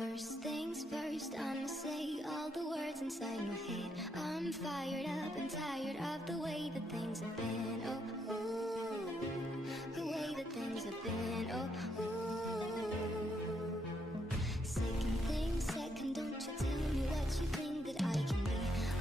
First things first, I'ma say all the words inside my head. I'm fired up and tired of the way that things have been. Oh, ooh, the way that things have been. Oh, ooh. Second thing, second, don't you tell me what you think that I can be.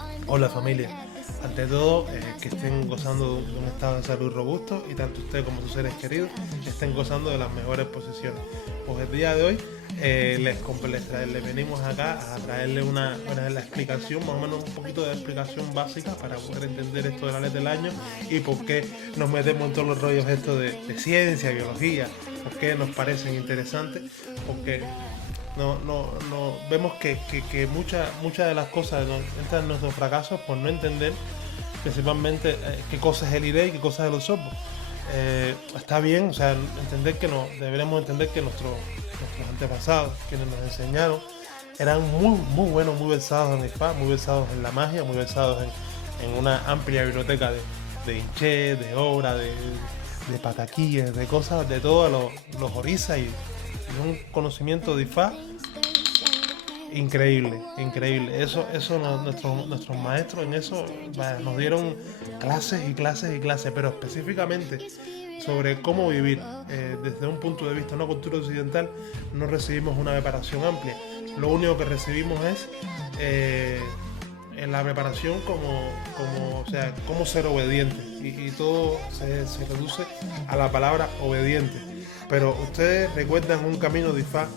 I'm the Hola one familia, at the ante todo que estén gozando de un estado de salud robusto y tanto usted como sus seres queridos estén gozando de las mejores posiciones. Pues el día de hoy les venimos acá a traerle la explicación, más o menos un poquito de explicación básica para poder entender esto de la ley del año y por qué nos metemos en todos los rollos esto de ciencia, biología, por qué nos parecen interesantes, porque vemos que muchas de las cosas entran en nuestros fracasos por no entender principalmente qué cosa es el ID y qué cosa es el software. Está bien, o sea, deberemos entender que nuestros antepasados, quienes nos enseñaron, eran muy buenos, muy versados en el IFA, muy versados en la magia, muy versados en una amplia biblioteca de hinché, de obra, de pataquillas, de cosas, de todos los orisas y un conocimiento de IFA increíble. Nuestros maestros en eso nos dieron clases y clases, pero específicamente sobre cómo vivir desde un punto de vista de una cultura occidental no recibimos una preparación amplia. Lo único que recibimos es en la preparación cómo ser obediente y todo se reduce a la palabra obediente. Pero ustedes recuerdan un camino de IFA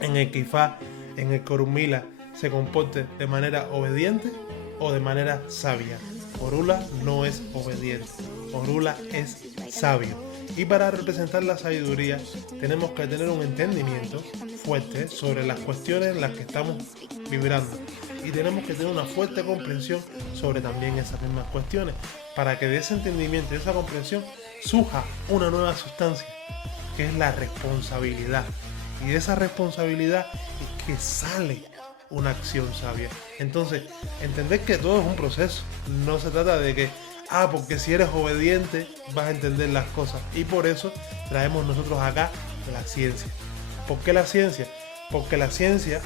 en el que IFA, en el que Orunmila se comporte de manera obediente o de manera sabia. Orula no es obediente, Orula es sabio. Y para representar la sabiduría tenemos que tener un entendimiento fuerte sobre las cuestiones en las que estamos vibrando. Y tenemos que tener una fuerte comprensión sobre también esas mismas cuestiones, para que de ese entendimiento y esa comprensión surja una nueva sustancia, que es la responsabilidad. Y de esa responsabilidad es que sale una acción sabia. Entonces, entender que todo es un proceso. No se trata de que, porque si eres obediente vas a entender las cosas. Y por eso traemos nosotros acá la ciencia. ¿Por qué la ciencia? Porque la ciencia,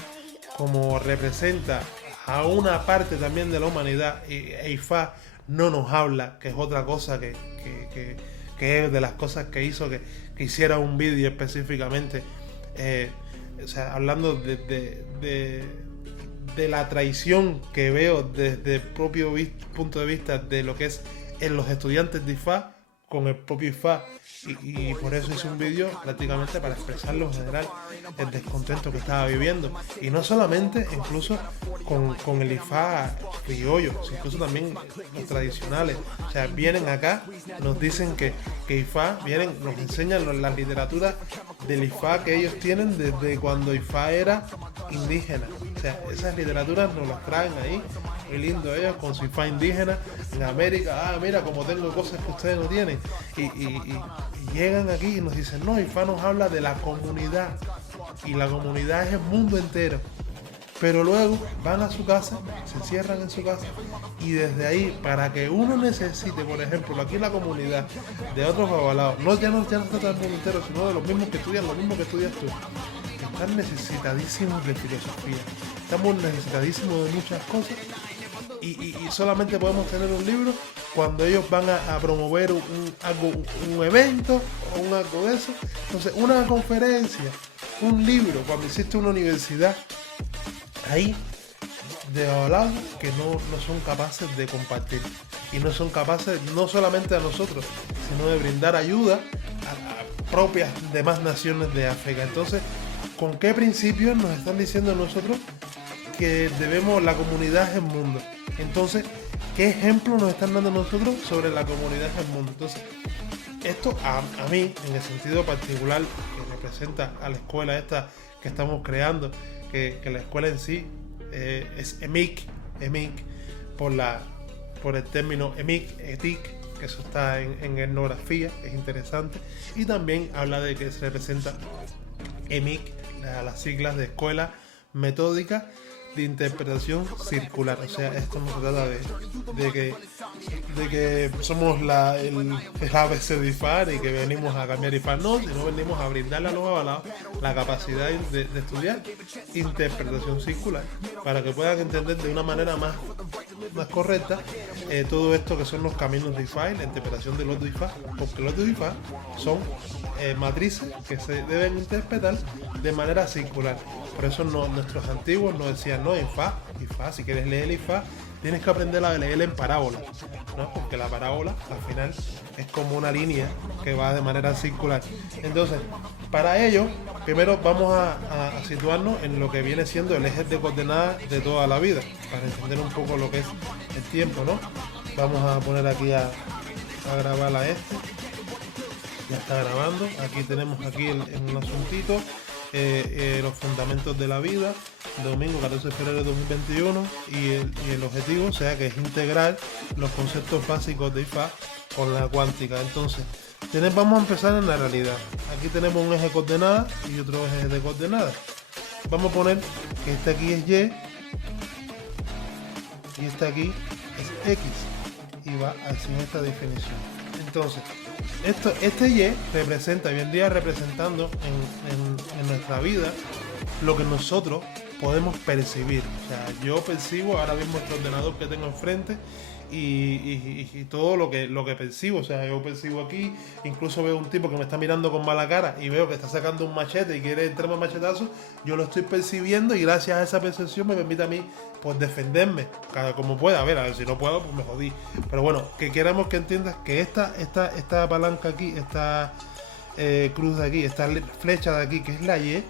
como representa a una parte también de la humanidad, e IFA no nos habla, que es otra cosa que es de las cosas que hizo que hiciera un vídeo específicamente, hablando de la traición que veo desde el propio punto de vista de lo que es en los estudiantes de IFA con el propio IFA, y por eso hice un vídeo prácticamente para expresarlo en general, el descontento que estaba viviendo, y no solamente incluso con el IFA criollo, incluso también los tradicionales. O sea, vienen acá, nos dicen que IFA, nos enseñan la literatura del IFA que ellos tienen desde cuando IFA era indígena. O sea, esas literaturas nos las traen ahí, muy lindo ellos con su IFA indígena en América. Mira, como tengo cosas que ustedes no tienen, y llegan aquí y nos dicen, no, IFA nos habla de la comunidad, y la comunidad es el mundo entero. Pero luego van a su casa, se encierran en su casa, y desde ahí, para que uno necesite, por ejemplo, aquí la comunidad de otros babalados, ya no se trata del mundo entero, sino de los mismos que estudian, lo mismo que estudias tú, están necesitadísimos de filosofía, estamos necesitadísimos de muchas cosas, y solamente podemos tener un libro cuando ellos van a promover un evento o un algo de eso. Entonces, una conferencia, un libro, cuando existe una universidad, ahí de hablar que no son capaces de compartir, y no son capaces no solamente a nosotros, sino de brindar ayuda a propias demás naciones de África. Entonces, ¿con qué principios nos están diciendo nosotros que la comunidad es el mundo? Entonces, ¿qué ejemplo nos están dando nosotros sobre la comunidad es el mundo? Entonces, esto a mí, en el sentido particular que representa a la escuela esta que estamos creando, que la escuela en sí es EMIC por el término EMIC, ETIC, que eso está en etnografía, es interesante, y también habla de que se representa EMIC, las siglas de escuela metódica de interpretación circular. O sea, esto no se trata de que somos el ABC de IFAR y que venimos a cambiar IFAR, no, sino venimos a brindarle a los avalados la capacidad de estudiar interpretación circular para que puedan entender de una manera más correcta todo esto que son los caminos de IFAR y la interpretación de los de IFAR, porque los de IFAR son matrices que se deben interpretar de manera circular. Por eso nuestros antiguos nos decían, no, IFAR, si quieres leer el IFAR, tienes que aprender a leer en parábola, ¿no? Porque la parábola al final es como una línea que va de manera circular. Entonces, para ello, primero vamos a situarnos en lo que viene siendo el eje de coordenadas de toda la vida, para entender un poco lo que es el tiempo, ¿no? Vamos a poner aquí a grabar a este. Ya está grabando. Aquí tenemos aquí el asuntito. Los fundamentos de la vida, domingo 14 de febrero de 2021, y el objetivo, o sea, que es integrar los conceptos básicos de IFAR con la cuántica. Entonces, vamos a empezar en la realidad. Aquí tenemos un eje de coordenadas y otro eje de coordenadas. Vamos a poner que este aquí es Y y este aquí es X, y va así en esta definición. Entonces, este Y representa, hoy en día representando en nuestra vida lo que nosotros podemos percibir. O sea, yo percibo ahora mismo este ordenador que tengo enfrente y todo lo que percibo. O sea, yo percibo aquí, incluso veo un tipo que me está mirando con mala cara y veo que está sacando un machete y quiere entrarme a machetazo. Yo lo estoy percibiendo y gracias a esa percepción me permite a mí pues defenderme como pueda. A ver si no puedo, pues me jodí. Pero bueno, que queramos que entiendas que esta palanca aquí, esta cruz de aquí, esta flecha de aquí, que es la Y,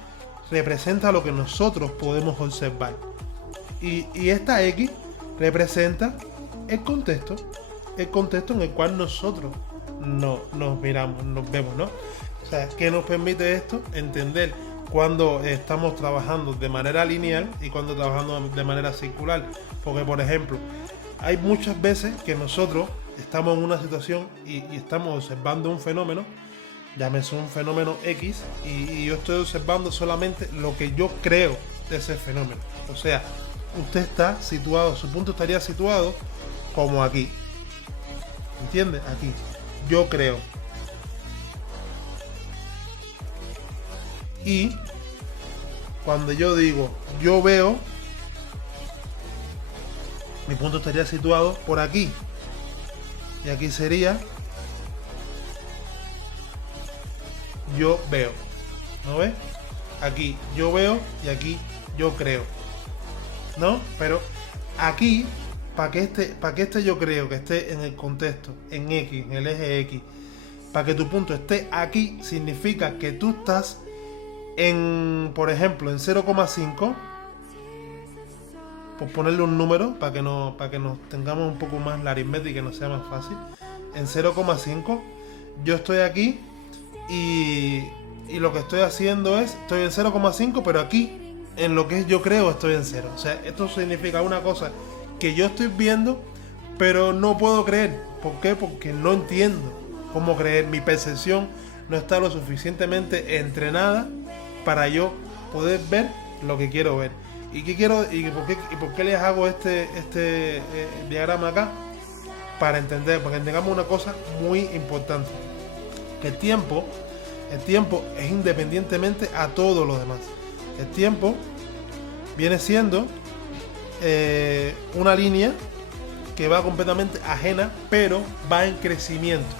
representa lo que nosotros podemos observar. Y esta X representa el contexto en el cual nosotros nos miramos, nos vemos, ¿no? O sea, ¿qué nos permite esto? Entender cuando estamos trabajando de manera lineal y cuando trabajando de manera circular. Porque, por ejemplo, hay muchas veces que nosotros estamos en una situación y estamos observando un fenómeno, llámese un fenómeno X, y yo estoy observando solamente lo que yo creo de ese fenómeno. O sea, usted está situado, su punto estaría situado como aquí. ¿Entiende? Aquí. Yo creo. Y cuando yo digo yo veo, mi punto estaría situado por aquí. Y aquí sería yo veo. ¿No ves? Aquí yo veo y aquí yo creo. ¿No? Pero aquí, para que este yo creo que esté en el contexto, en X, en el eje X, para que tu punto esté aquí, significa que tú estás por ejemplo, en 0,5, por ponerle un número para que nos tengamos un poco más la aritmética y nos sea más fácil. En 0,5 yo estoy aquí y lo que estoy haciendo es, estoy en 0,5, pero aquí en lo que es yo creo estoy en 0. O sea, esto significa una cosa que yo estoy viendo, pero no puedo creer. ¿Por qué? Porque no entiendo cómo creer. Mi percepción no está lo suficientemente entrenada para yo poder ver lo que quiero ver. ¿Y qué quiero? ¿Y por qué les hago este diagrama acá? Para que entendamos una cosa muy importante. Que el tiempo es independientemente a todo lo demás. El tiempo viene siendo una línea que va completamente ajena, pero va en crecimiento.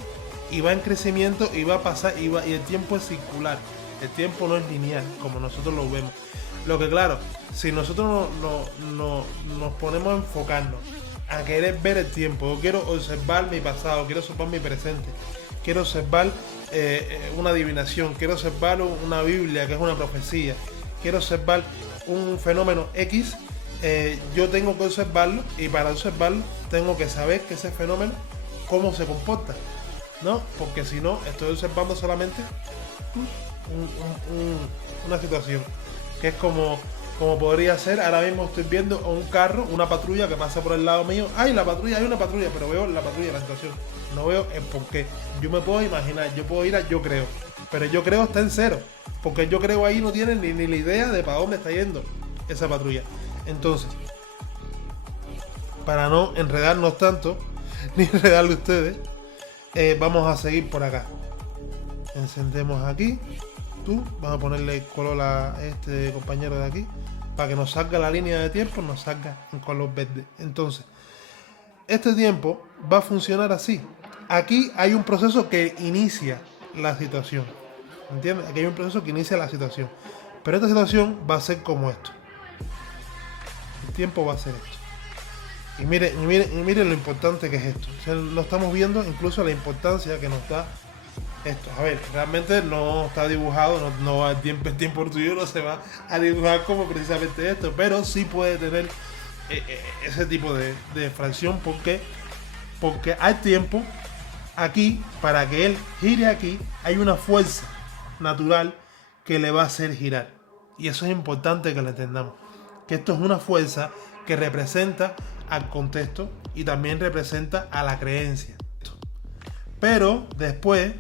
Y va en crecimiento y va a pasar, y el tiempo es circular. El tiempo no es lineal, como nosotros lo vemos. Lo que claro, si nosotros nos ponemos a enfocarnos, a querer ver el tiempo, yo quiero observar mi pasado, quiero observar mi presente, quiero observar una adivinación, quiero observar una Biblia, que es una profecía, quiero observar un fenómeno X, yo tengo que observarlo, y para observarlo tengo que saber que ese fenómeno, cómo se comporta, ¿no? Porque si no, estoy observando solamente una situación, que es como podría ser, ahora mismo estoy viendo un carro, una patrulla que pasa por el lado mío. ¡Ay, la patrulla! Hay una patrulla, pero veo la patrulla, la situación. No veo el por qué. Yo me puedo imaginar, yo puedo ir a yo creo. Pero yo creo está en 0. Porque yo creo ahí no tiene ni la idea de para dónde está yendo esa patrulla. Entonces, para no enredarnos tanto, ni enredarle a ustedes, vamos a seguir por acá. Encendemos aquí. Vamos a ponerle color a este compañero de aquí, para que nos salga la línea de tiempo, nos salga en color verde. Entonces, este tiempo va a funcionar así. Aquí hay un proceso que inicia la situación. ¿Entiendes? Aquí hay un proceso que inicia la situación. Pero esta situación va a ser como esto. El tiempo va a ser esto. Y miren lo importante que es esto. O sea, lo estamos viendo incluso la importancia que nos da esto. A ver, realmente no está dibujado, no va el tiempo tuyo no se va a dibujar como precisamente esto, pero sí puede tener ese tipo de fracción porque hay tiempo aquí, para que él gire aquí, hay una fuerza natural que le va a hacer girar. Y eso es importante que lo entendamos. Que esto es una fuerza que representa al contexto y también representa a la creencia. Pero después,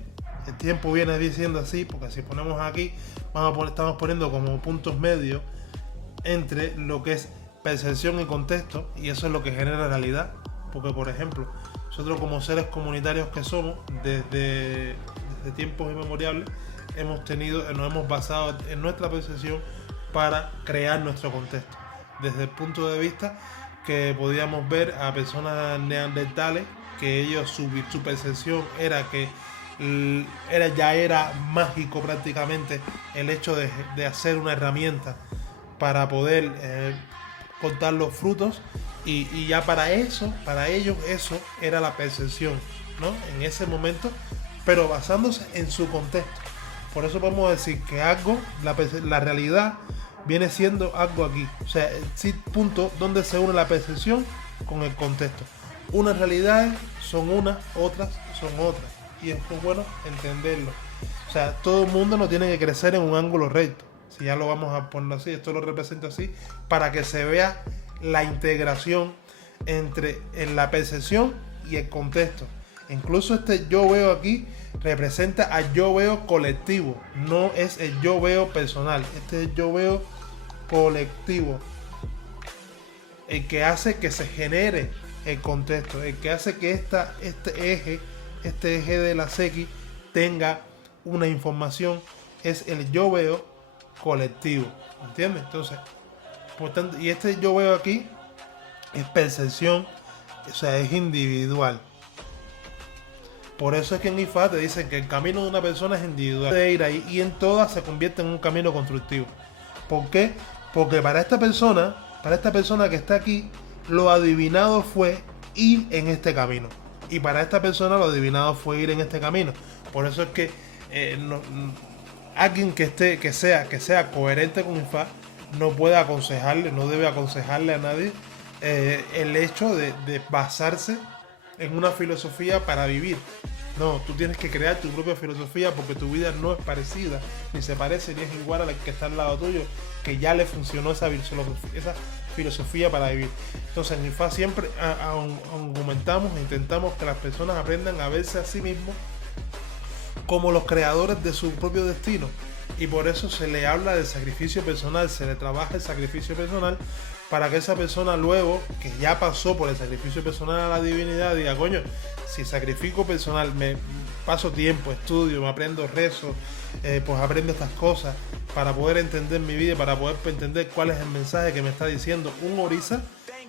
el tiempo viene diciendo así, porque si ponemos aquí, estamos poniendo como puntos medios entre lo que es percepción y contexto, y eso es lo que genera realidad. Porque, por ejemplo, nosotros como seres comunitarios que somos, desde tiempos inmemoriales, nos hemos basado en nuestra percepción para crear nuestro contexto. Desde el punto de vista que podíamos ver a personas neandertales, que ellos su percepción era que ya era mágico prácticamente el hecho de hacer una herramienta para poder cortar los frutos, y ya para ellos eso era la percepción, ¿no? En ese momento, pero basándose en su contexto. Por eso podemos decir que algo, la realidad viene siendo algo aquí. O sea, el punto donde se une la percepción con el contexto. Unas realidades son unas, otras son otras. Y esto es bueno entenderlo. O sea, todo el mundo no tiene que crecer en un ángulo recto. Si ya lo vamos a poner así, esto lo represento así, para que se vea la integración entre la percepción y el contexto. Incluso este yo veo aquí representa al yo veo colectivo, no es el yo veo personal. Este es el yo veo colectivo, el que hace que se genere el contexto, el que hace que este eje de la X tenga una información, es el yo veo colectivo, ¿entiendes? Entonces, por tanto, y este yo veo aquí es percepción, o sea, es individual. Por eso es que en IFA te dicen que el camino de una persona es individual, de ir ahí, y en todas se convierte en un camino constructivo. ¿Por qué? Porque para esta persona que está aquí, lo adivinado fue ir en este camino. Y para esta persona lo adivinado fue ir en este camino. Por eso es que alguien que sea coherente con IFA no puede aconsejarle, no debe aconsejarle a nadie el hecho de basarse en una filosofía para vivir. No, tú tienes que crear tu propia filosofía, porque tu vida no es parecida, ni se parece, ni es igual a la que está al lado tuyo, que ya le funcionó esa filosofía para vivir. Entonces en IFA siempre argumentamos e intentamos que las personas aprendan a verse a sí mismos como los creadores de su propio destino. Y por eso se le habla del sacrificio personal, se le trabaja el sacrificio personal, para que esa persona luego, que ya pasó por el sacrificio personal a la divinidad, diga, coño, si sacrifico personal, me paso tiempo, estudio, me aprendo rezo, pues aprendo estas cosas para poder entender mi vida, para poder entender cuál es el mensaje que me está diciendo un orisa,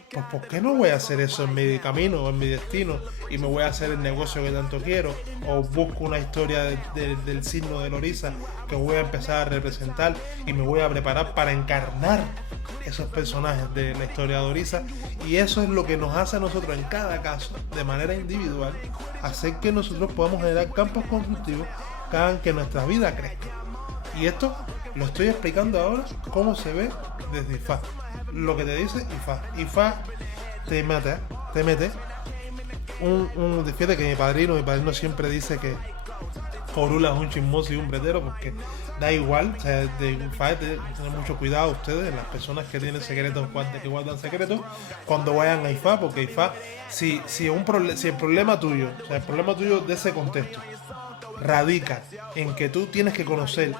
pues ¿por qué no voy a hacer eso en mi camino o en mi destino y me voy a hacer el negocio que tanto quiero? O busco una historia del signo del orisa que voy a empezar a representar y me voy a preparar para encarnar esos personajes de la historia de orisa. Y eso es lo que nos hace a nosotros en cada caso, de manera individual, hacer que nosotros podamos generar campos constructivos que hagan que nuestra vida crezca. Y esto lo estoy explicando ahora cómo se ve desde IFA. Lo que te dice IFA. IFA te mete fíjate que mi padrino siempre dice que Corula es un chismoso y un bretero, porque da igual. O sea, de IFA tener mucho cuidado ustedes, las personas que tienen secretos, que guardan secretos, cuando vayan a IFA, porque IFA, si el problema tuyo, o sea, el problema tuyo de ese contexto radica en que tú tienes que conocer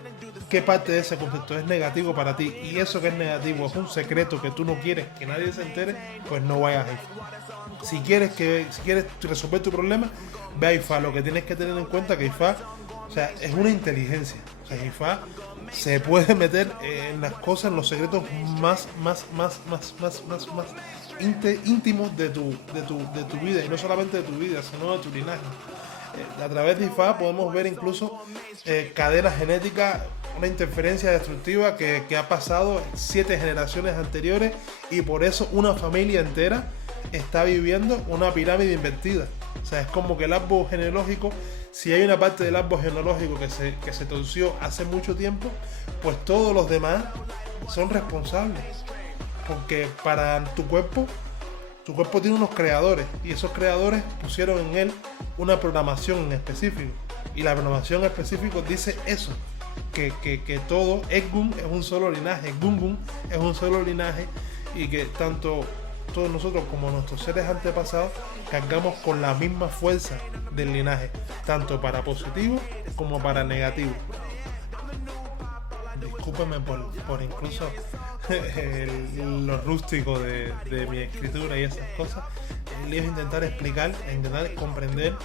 qué parte de ese concepto es negativo para ti, y eso que es negativo es un secreto que tú no quieres que nadie se entere, pues no vayas a IFA. Si quieres resolver tu problema, ve a IFA. Lo que tienes que tener en cuenta que IFA, o sea, es una inteligencia. O sea, IFA se puede meter en las cosas, en los secretos más íntimos de tu vida, y no solamente de tu vida, sino de tu linaje. A través de IFA podemos ver incluso cadenas genéticas, una interferencia destructiva que ha pasado 7 generaciones anteriores, y por eso una familia entera está viviendo una pirámide invertida. O sea, es como que el árbol genealógico, si hay una parte del árbol genealógico que se torció hace mucho tiempo, pues todos los demás son responsables. Porque para tu cuerpo tiene unos creadores, y esos creadores pusieron en él una programación en específico, y la programación en específico dice eso, que todo Egun es un solo linaje, Gungun es un solo linaje, y que tanto todos nosotros como nuestros seres antepasados cargamos con la misma fuerza del linaje, tanto para positivo como para negativo. Discúlpeme por incluso lo rústico de mi escritura y esas cosas. Les voy a intentar explicar, intentar comprender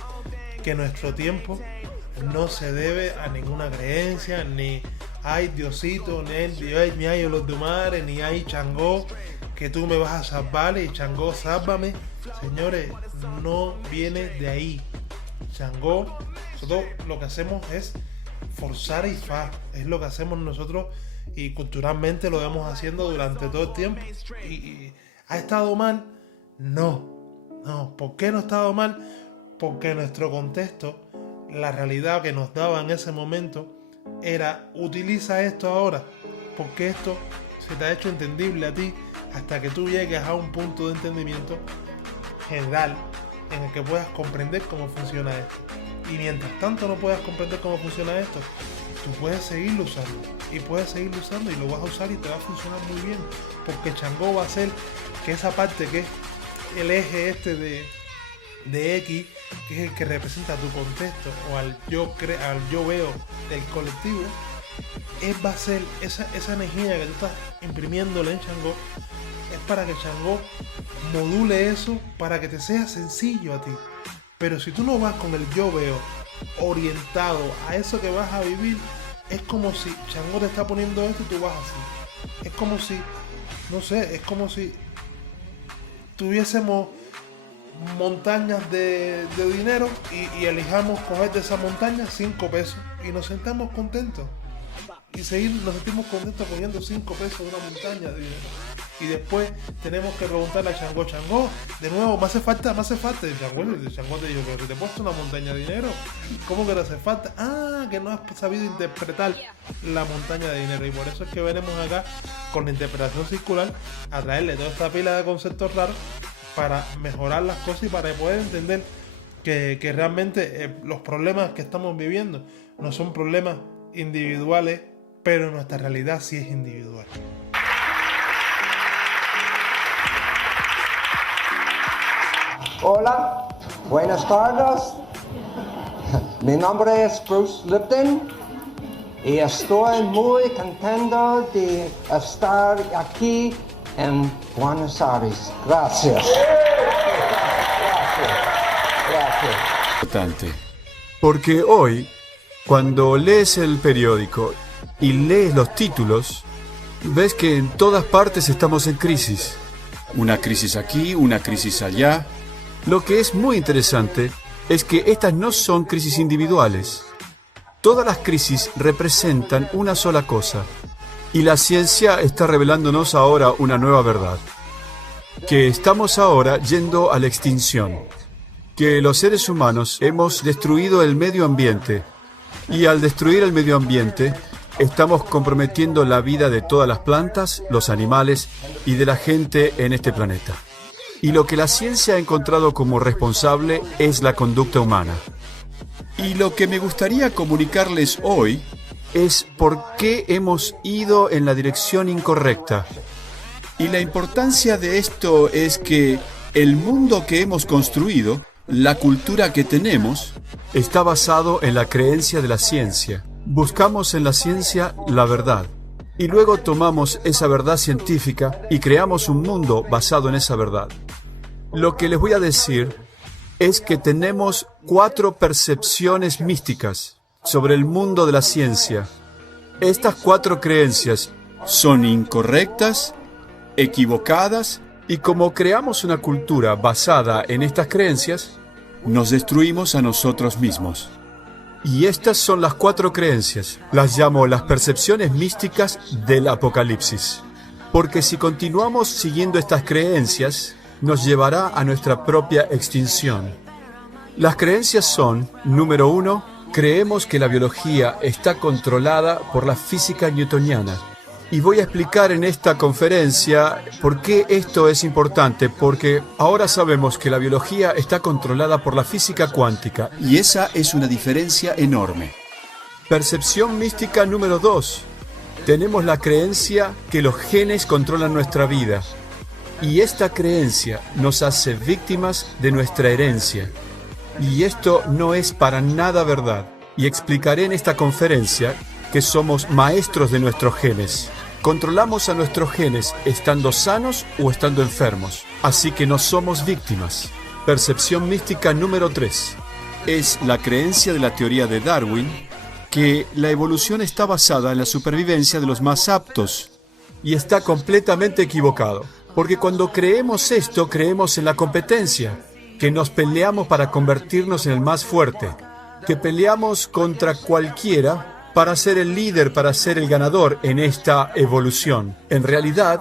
que nuestro tiempo no se debe a ninguna creencia, ni hay Diosito, ni hay Olodumare, ni hay Changó, que tú me vas a salvar y Changó, sálvame. Señores, no viene de ahí. Changó, nosotros lo que hacemos es forzar IFA, es lo que hacemos nosotros, y culturalmente lo vamos haciendo durante todo el tiempo. ¿Y ha estado mal? No. ¿Por qué no ha estado mal? Porque nuestro contexto, la realidad que nos daba en ese momento era: utiliza esto ahora, porque esto se te ha hecho entendible a ti, hasta que tú llegues a un punto de entendimiento general en el que puedas comprender cómo funciona esto. Y mientras tanto no puedas comprender cómo funciona esto, tú puedes seguirlo usando, y puedes seguirlo usando, y lo vas a usar y te va a funcionar muy bien, porque Changó va a hacer que esa parte que es el eje este de X, que es el que representa tu contexto, o al yo veo del colectivo, va a ser esa energía que tú estás imprimiéndole en Changó, es para que Changó module eso para que te sea sencillo a ti. Pero si tú no vas con el yo veo orientado a eso que vas a vivir, es como si Changó te está poniendo esto y tú vas así. Es como si, no sé, es como si tuviésemos montañas de dinero y elijamos coger de esa montaña 5 pesos y nos sentamos contentos. Y nos sentimos contentos cogiendo 5 pesos de una montaña de dinero. Y después tenemos que preguntarle a Changó, de nuevo, ¿me hace falta? Y Changó te dijo, pero te he puesto una montaña de dinero. ¿Cómo que te hace falta? Que no has sabido interpretar la montaña de dinero. Y por eso es que venimos acá con la interpretación circular a traerle toda esta pila de conceptos raros para mejorar las cosas y para poder entender que realmente los problemas que estamos viviendo no son problemas individuales, pero nuestra realidad sí es individual. Hola, buenas tardes. Mi nombre es Bruce Lipton y estoy muy contento de estar aquí en Buenos Aires. Gracias. Gracias. Importante, porque hoy, cuando lees el periódico y lees los títulos, ves que en todas partes estamos en crisis. Una crisis aquí, una crisis allá. Lo que es muy interesante es que estas no son crisis individuales. Todas las crisis representan una sola cosa, y la ciencia está revelándonos ahora una nueva verdad: que estamos ahora yendo a la extinción, que los seres humanos hemos destruido el medio ambiente, y al destruir el medio ambiente estamos comprometiendo la vida de todas las plantas, los animales y de la gente en este planeta. Y lo que la ciencia ha encontrado como responsable es la conducta humana. Y lo que me gustaría comunicarles hoy es por qué hemos ido en la dirección incorrecta. Y la importancia de esto es que el mundo que hemos construido, la cultura que tenemos, está basado en la creencia de la ciencia, Buscamos en la ciencia la verdad y luego tomamos esa verdad científica y creamos un mundo basado en esa verdad. Lo que les voy a decir es que tenemos 4 percepciones místicas sobre el mundo de la ciencia. Estas 4 creencias son incorrectas, equivocadas, y como creamos una cultura basada en estas creencias, nos destruimos a nosotros mismos. Y estas son las 4 creencias. Las llamo las percepciones místicas del Apocalipsis. Porque si continuamos siguiendo estas creencias, nos llevará a nuestra propia extinción. Las creencias son, número 1, creemos que la biología está controlada por la física newtoniana. Y voy a explicar en esta conferencia por qué esto es importante, porque ahora sabemos que la biología está controlada por la física cuántica. Y esa es una diferencia enorme. Percepción mística número 2. Tenemos la creencia que los genes controlan nuestra vida. Y esta creencia nos hace víctimas de nuestra herencia. Y esto no es para nada verdad. Y explicaré en esta conferencia que somos maestros de nuestros genes. Controlamos a nuestros genes estando sanos o estando enfermos. Así que no somos víctimas. Percepción mística número 3. Es la creencia de la teoría de Darwin que la evolución está basada en la supervivencia de los más aptos. Y está completamente equivocado. Porque cuando creemos esto, creemos en la competencia. Que nos peleamos para convertirnos en el más fuerte. Que peleamos contra cualquiera para ser el líder, para ser el ganador en esta evolución. En realidad,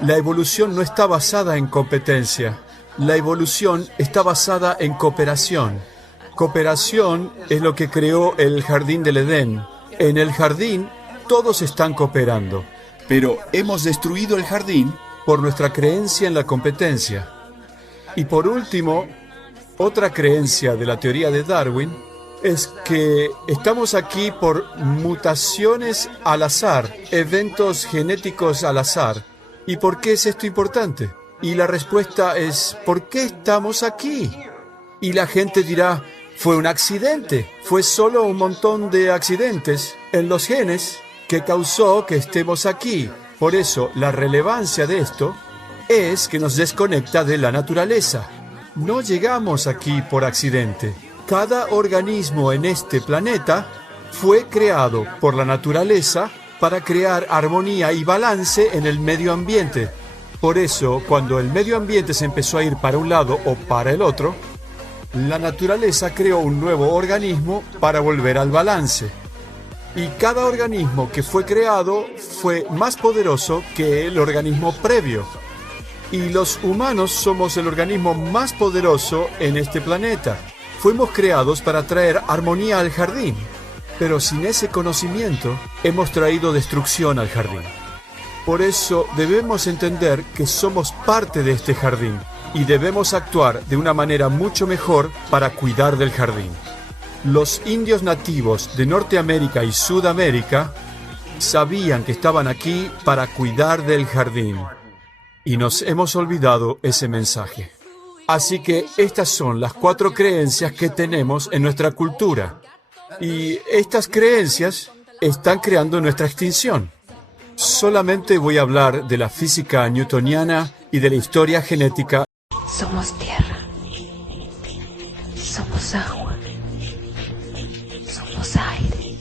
la evolución no está basada en competencia. La evolución está basada en cooperación. Cooperación es lo que creó el jardín del Edén. En el jardín, todos están cooperando. Pero hemos destruido el jardín por nuestra creencia en la competencia. Y por último, otra creencia de la teoría de Darwin es que estamos aquí por mutaciones al azar, eventos genéticos al azar. ¿Y por qué es esto importante? Y la respuesta es, ¿por qué estamos aquí? Y la gente dirá, fue un accidente, fue solo un montón de accidentes en los genes que causó que estemos aquí. Por eso, la relevancia de esto es que nos desconecta de la naturaleza. No llegamos aquí por accidente. Cada organismo en este planeta fue creado por la naturaleza para crear armonía y balance en el medio ambiente. Por eso, cuando el medio ambiente se empezó a ir para un lado o para el otro, la naturaleza creó un nuevo organismo para volver al balance. Y cada organismo que fue creado fue más poderoso que el organismo previo. Y los humanos somos el organismo más poderoso en este planeta. Fuimos creados para traer armonía al jardín, pero sin ese conocimiento hemos traído destrucción al jardín. Por eso debemos entender que somos parte de este jardín y debemos actuar de una manera mucho mejor para cuidar del jardín. Los indios nativos de Norteamérica y Sudamérica sabían que estaban aquí para cuidar del jardín y nos hemos olvidado ese mensaje. Así que estas son las 4 creencias que tenemos en nuestra cultura. Y estas creencias están creando nuestra extinción. Solamente voy a hablar de la física newtoniana y de la historia genética. Somos tierra. Somos agua. Somos aire.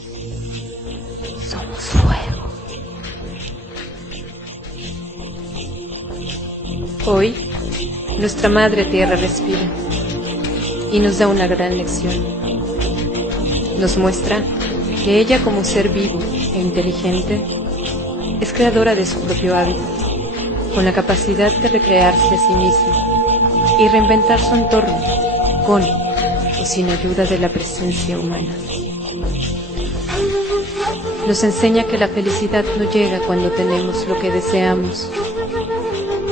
Somos fuego. Hoy, nuestra Madre Tierra respira y nos da una gran lección. Nos muestra que ella, como ser vivo e inteligente, es creadora de su propio hábitat, con la capacidad de recrearse a sí misma y reinventar su entorno, con o sin ayuda de la presencia humana. Nos enseña que la felicidad no llega cuando tenemos lo que deseamos,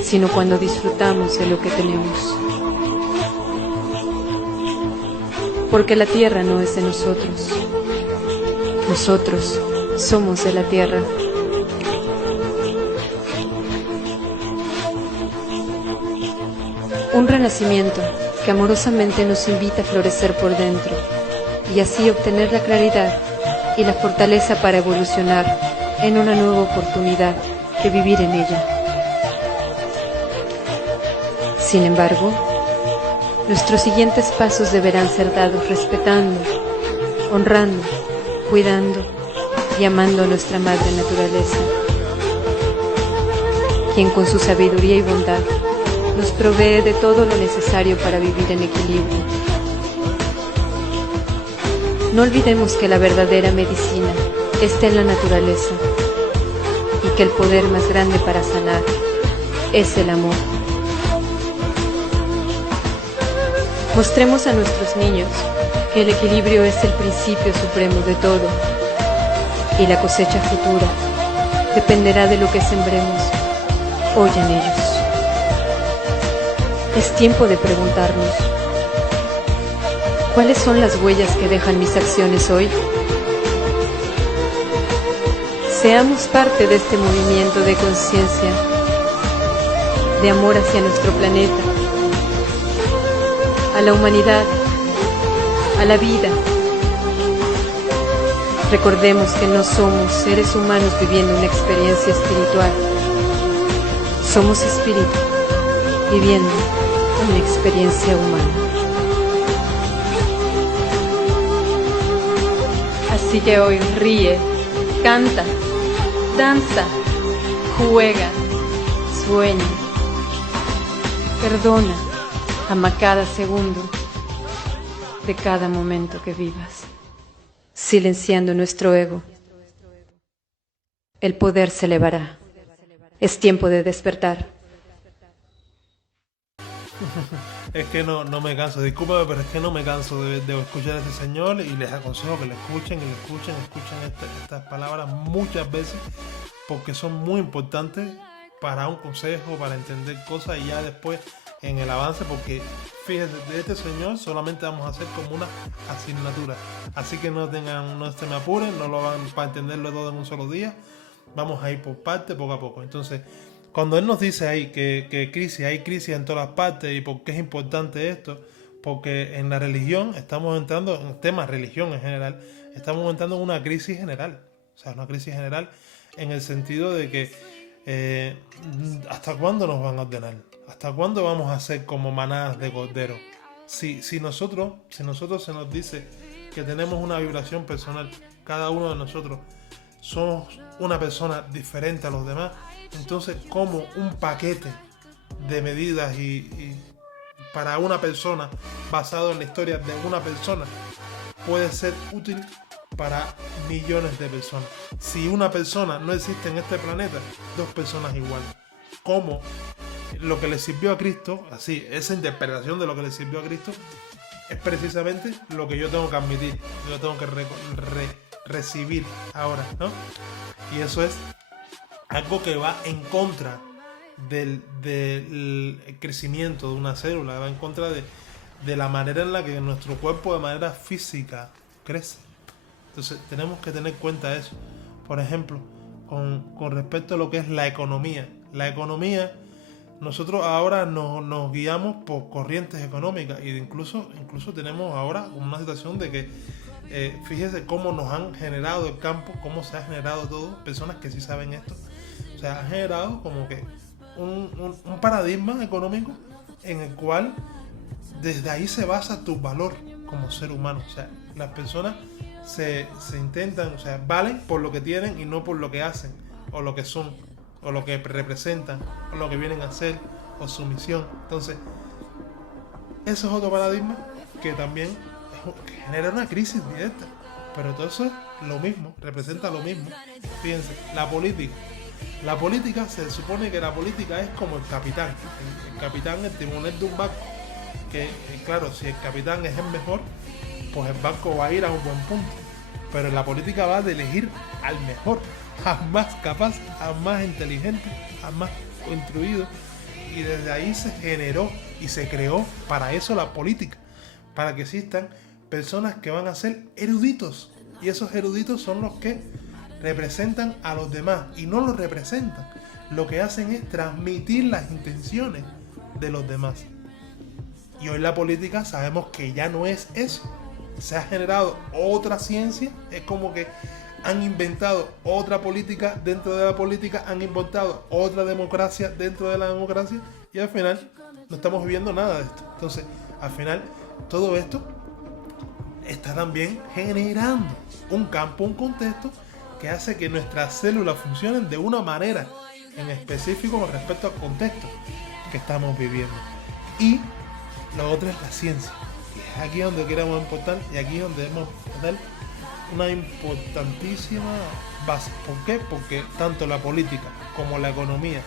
sino cuando disfrutamos de lo que tenemos. Porque la tierra no es de nosotros. Nosotros somos de la tierra. Un renacimiento que amorosamente nos invita a florecer por dentro y así obtener la claridad y la fortaleza para evolucionar en una nueva oportunidad de vivir en ella. Sin embargo, nuestros siguientes pasos deberán ser dados respetando, honrando, cuidando y amando a nuestra madre naturaleza, quien con su sabiduría y bondad nos provee de todo lo necesario para vivir en equilibrio. No olvidemos que la verdadera medicina está en la naturaleza y que el poder más grande para sanar es el amor. Mostremos a nuestros niños que el equilibrio es el principio supremo de todo y la cosecha futura dependerá de lo que sembremos hoy en ellos. Es tiempo de preguntarnos, ¿cuáles son las huellas que dejan mis acciones hoy? Seamos parte de este movimiento de conciencia, de amor hacia nuestro planeta, a la humanidad, a la vida. Recordemos que no somos seres humanos viviendo una experiencia espiritual. Somos espíritu viviendo una experiencia humana. Así que hoy ríe, canta, danza, juega, sueña, perdona, ama cada segundo de cada momento que vivas, silenciando nuestro ego. El poder se elevará. Es tiempo de despertar. Es que no me canso, discúlpame, pero es que no me canso de escuchar a este señor, y les aconsejo que le escuchen estas palabras muchas veces, porque son muy importantes para un consejo, para entender cosas, y ya después en el avance, porque fíjense, de este señor solamente vamos a hacer como una asignatura, así que no se me apuren, no lo van para entenderlo todo en un solo día, vamos a ir por parte, poco a poco. Entonces, cuando él nos dice ahí que hay crisis en todas las partes, y por qué es importante esto, porque en la religión estamos entrando, en temas religión en general, estamos entrando en una crisis general, o sea, una crisis general en el sentido de que ¿hasta cuándo nos van a ordenar? ¿Hasta cuándo vamos a ser como manadas de cordero? Si nosotros se nos dice que tenemos una vibración personal, cada uno de nosotros somos una persona diferente a los demás, entonces ¿cómo un paquete de medidas y para una persona basado en la historia de una persona puede ser útil para millones de personas? Si una persona no existe en este planeta, dos personas iguales. ¿Cómo lo que le sirvió a Cristo, así, esa interpretación de lo que le sirvió a Cristo, es precisamente lo que yo tengo que admitir, yo tengo que recibir ahora, ¿no? Y eso es algo que va en contra del crecimiento de una célula, va en contra de la manera en la que nuestro cuerpo de manera física crece. Entonces tenemos que tener en cuenta eso. Por ejemplo, con respecto a lo que es la economía. La economía, nosotros ahora nos guiamos por corrientes económicas, y incluso tenemos ahora una situación de que fíjese cómo nos han generado el campo, cómo se ha generado todo, personas que sí saben esto. O sea, ha generado como que un paradigma económico en el cual desde ahí se basa tu valor como ser humano. O sea, las personas se intentan, o sea, valen por lo que tienen y no por lo que hacen, o lo que son, o lo que representan, o lo que vienen a hacer, o su misión. Entonces, eso es otro paradigma que también genera una crisis directa, pero todo eso es lo mismo, representa lo mismo. Fíjense, la política, se supone que la política es como el capitán, el capitán, el timonel de un barco, que claro, si el capitán es el mejor, pues el barco va a ir a un buen punto, pero la política va de elegir al mejor, al más capaz, al más inteligente, al más instruido, y desde ahí se generó y se creó para eso la política, para que existan personas que van a ser eruditos, y esos eruditos son los que representan a los demás, y no los representan, lo que hacen es transmitir las intenciones de los demás. Y hoy la política sabemos que ya no es eso. se ha generado otra ciencia, es como que han inventado otra política dentro de la política, han inventado otra democracia dentro de la democracia, y al final no estamos viviendo nada de esto. Entonces, al final, todo esto está también generando un campo, un contexto que hace que nuestras células funcionen de una manera en específico con respecto al contexto que estamos viviendo. Y lo otro es la ciencia. Y es aquí donde queremos importar, y aquí donde debemos dar una importantísima base. ¿Por qué? Porque tanto la política como la economía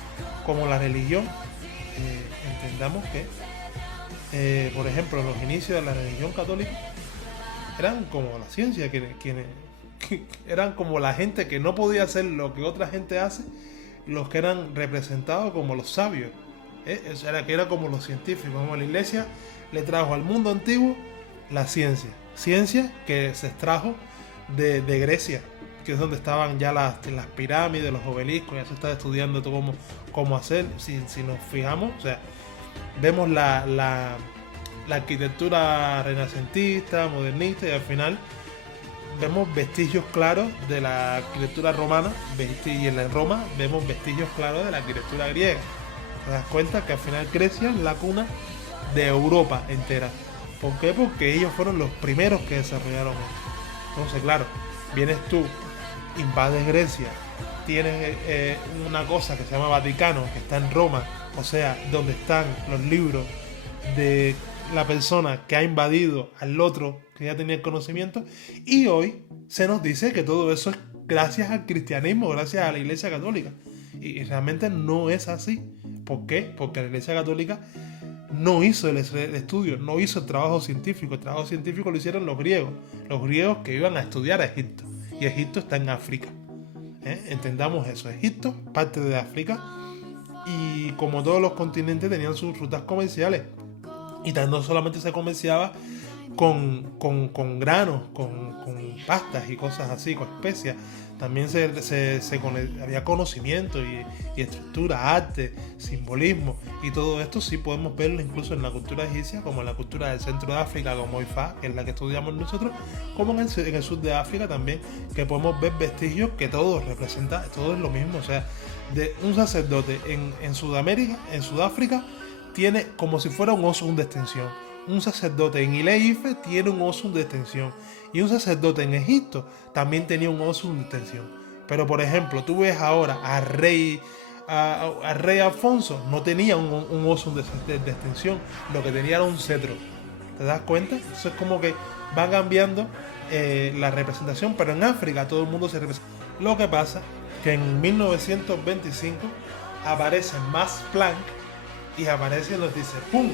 como la religión, entendamos que, por ejemplo, los inicios de la religión católica eran como la ciencia, quienes eran como la gente que no podía hacer lo que otra gente hace, los que eran representados como los sabios, que era como los científicos. Como la iglesia le trajo al mundo antiguo la ciencia que se extrajo de Grecia, que es donde estaban ya las pirámides, los obeliscos, ya se está estudiando todo cómo hacer. Si nos fijamos, o sea, vemos la arquitectura renacentista, modernista, y al final vemos vestigios claros de la arquitectura romana, y en Roma vemos vestigios claros de la arquitectura griega. Te das cuenta que al final Grecia es la cuna de Europa entera. ¿Por qué? Porque ellos fueron los primeros que desarrollaron esto. Entonces, claro, vienes tú, invades Grecia, tienes una cosa que se llama Vaticano, que está en Roma, o sea, donde están los libros de la persona que ha invadido al otro, que ya tenía el conocimiento, y hoy se nos dice que todo eso es gracias al cristianismo, gracias a la Iglesia Católica. Y realmente no es así. ¿Por qué? Porque la Iglesia Católica no hizo el estudio, no hizo el trabajo científico. El trabajo científico lo hicieron los griegos que iban a estudiar a Egipto. Y Egipto está en África. Entendamos eso. Egipto, parte de África. Y como todos los continentes tenían sus rutas comerciales. Y no solamente se comerciaba con granos, con pastas y cosas así, con especias. También había conocimiento y estructura, arte, simbolismo, y todo esto sí podemos verlo incluso en la cultura egipcia, como en la cultura del centro de África, como Ifá, que es la que estudiamos nosotros, como en el sur de África también, que podemos ver vestigios que todo representa, todo es lo mismo. O sea, de un sacerdote en Sudamérica, en Sudáfrica, tiene como si fuera un osum de extensión. Un sacerdote en Ile-Ife tiene un osum de extensión. Y un sacerdote en Egipto también tenía un osum de extensión. Pero por ejemplo, tú ves ahora al rey Alfonso, no tenía un osum de extensión. Lo que tenía era un cetro. ¿Te das cuenta? Eso es como que va cambiando la representación. Pero en África todo el mundo se representa. Lo que pasa que en 1925 aparece Max Planck y aparece y nos dice ¡pum!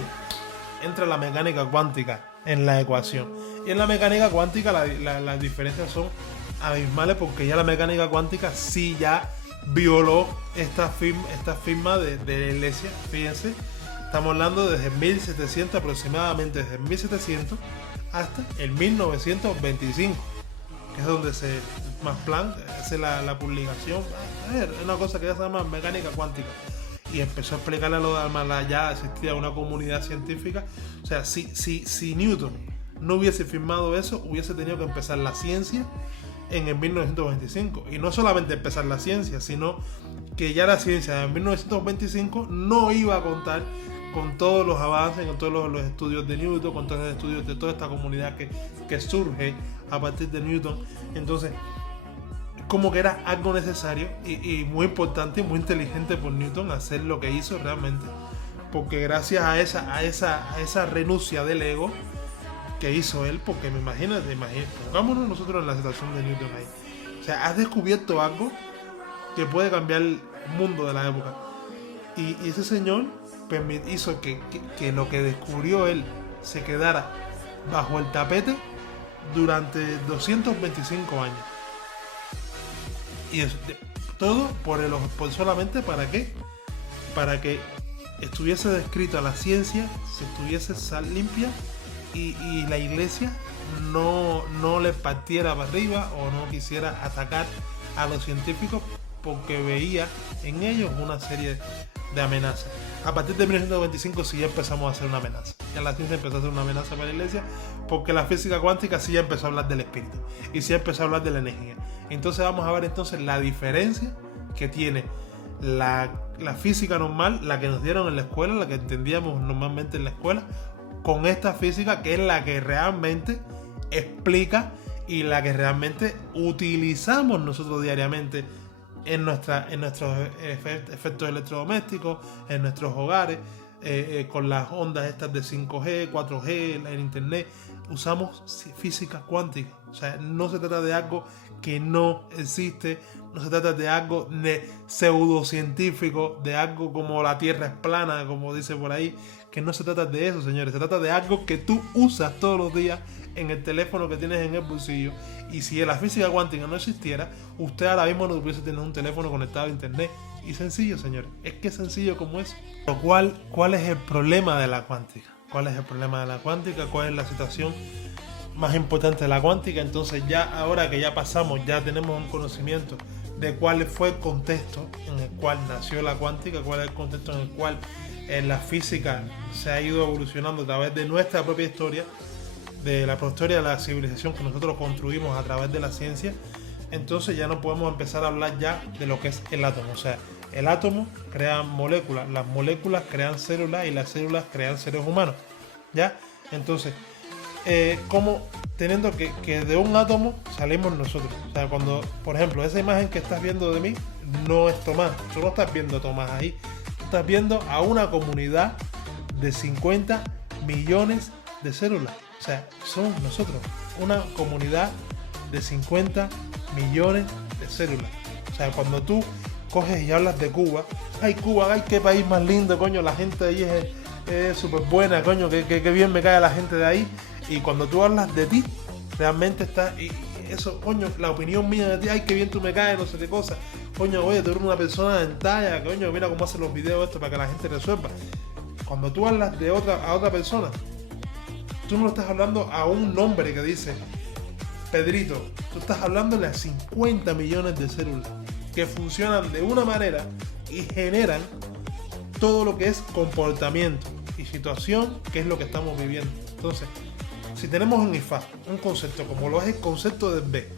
Entra la mecánica cuántica en la ecuación. Y en la mecánica cuántica las diferencias son abismales, porque ya la mecánica cuántica sí ya violó esta firma de la iglesia. Fíjense, estamos hablando desde 1700 aproximadamente, desde 1700 hasta el 1925, que es donde Max Planck hace la publicación. Es una cosa que ya se llama mecánica cuántica. Y empezó a explicarle a los demás, ya existía una comunidad científica. O sea, si Newton no hubiese firmado eso, hubiese tenido que empezar la ciencia en el 1925. Y no solamente empezar la ciencia, sino que ya la ciencia en 1925 no iba a contar con todos los avances, con todos los estudios de Newton, con todos los estudios de toda esta comunidad que surge a partir de Newton. Entonces, como que era algo necesario y muy importante y muy inteligente por Newton hacer lo que hizo realmente, porque gracias a esa renuncia del ego que hizo él, porque imagínate, pongámonos nosotros en la situación de Newton ahí. O sea, has descubierto algo que puede cambiar el mundo de la época, y ese señor hizo que lo que descubrió él se quedara bajo el tapete durante 225 años. Y eso, todo por solamente ¿para qué? Para que estuviese descrita la ciencia, se estuviese limpia y la iglesia no le partiera para arriba o no quisiera atacar a los científicos, porque veía en ellos una serie de amenaza. A partir de 1995 sí ya empezamos a hacer una amenaza. Ya la ciencia empezó a hacer una amenaza para la iglesia, porque la física cuántica sí ya empezó a hablar del espíritu y sí ya empezó a hablar de la energía. Entonces vamos a ver entonces la diferencia que tiene la física normal, la que nos dieron en la escuela, la que entendíamos normalmente en la escuela, con esta física que es la que realmente explica y la que realmente utilizamos nosotros diariamente en nuestros efectos electrodomésticos, en nuestros hogares, con las ondas estas de 5G, 4G, el internet. Usamos física cuántica. O sea, no se trata de algo que no existe, no se trata de algo pseudocientífico, de algo como la Tierra es plana, como dice por ahí, que no se trata de eso, señores. Se trata de algo que tú usas todos los días en el teléfono que tienes en el bolsillo. Y si la física cuántica no existiera, usted ahora mismo no pudiese tener un teléfono conectado a internet. Y sencillo, señores, es que es sencillo como eso. Lo cual, ¿cuál es el problema de la cuántica? ¿Cuál es el problema de la cuántica? ¿Cuál es la situación más importante de la cuántica? Entonces ya ahora que ya pasamos, ya tenemos un conocimiento de cuál fue el contexto en el cual nació la cuántica, cuál es el contexto en el cual la física se ha ido evolucionando a través de nuestra propia historia, de la historia de la civilización que nosotros construimos a través de la ciencia. Entonces ya no podemos empezar a hablar ya de lo que es el átomo. O sea, el átomo crea moléculas, las moléculas crean células y las células crean seres humanos, ¿ya? Entonces, como teniendo que de un átomo salimos nosotros. O sea, cuando, por ejemplo, esa imagen que estás viendo de mí no es Tomás. Tú no estás viendo a Tomás ahí. Tú estás viendo a una comunidad de 50 millones de células. O sea, somos nosotros, una comunidad de 50 millones de células. O sea, cuando tú coges y hablas de Cuba, ay Cuba, ay qué país más lindo, coño, la gente de ahí es súper buena, coño, que bien me cae la gente de ahí. Y cuando tú hablas de ti, realmente está, y eso, coño, la opinión mía de ti, ay qué bien tú me caes, no sé qué cosa. Coño, oye, tú eres una persona en talla, coño, mira cómo hacen los videos esto para que la gente resuelva. Cuando tú hablas de a otra persona, tú no estás hablando a un nombre que dice Pedrito, tú estás hablándole a 50 millones de células que funcionan de una manera y generan todo lo que es comportamiento y situación, que es lo que estamos viviendo. Entonces, si tenemos en IFA un concepto como lo es el concepto del B,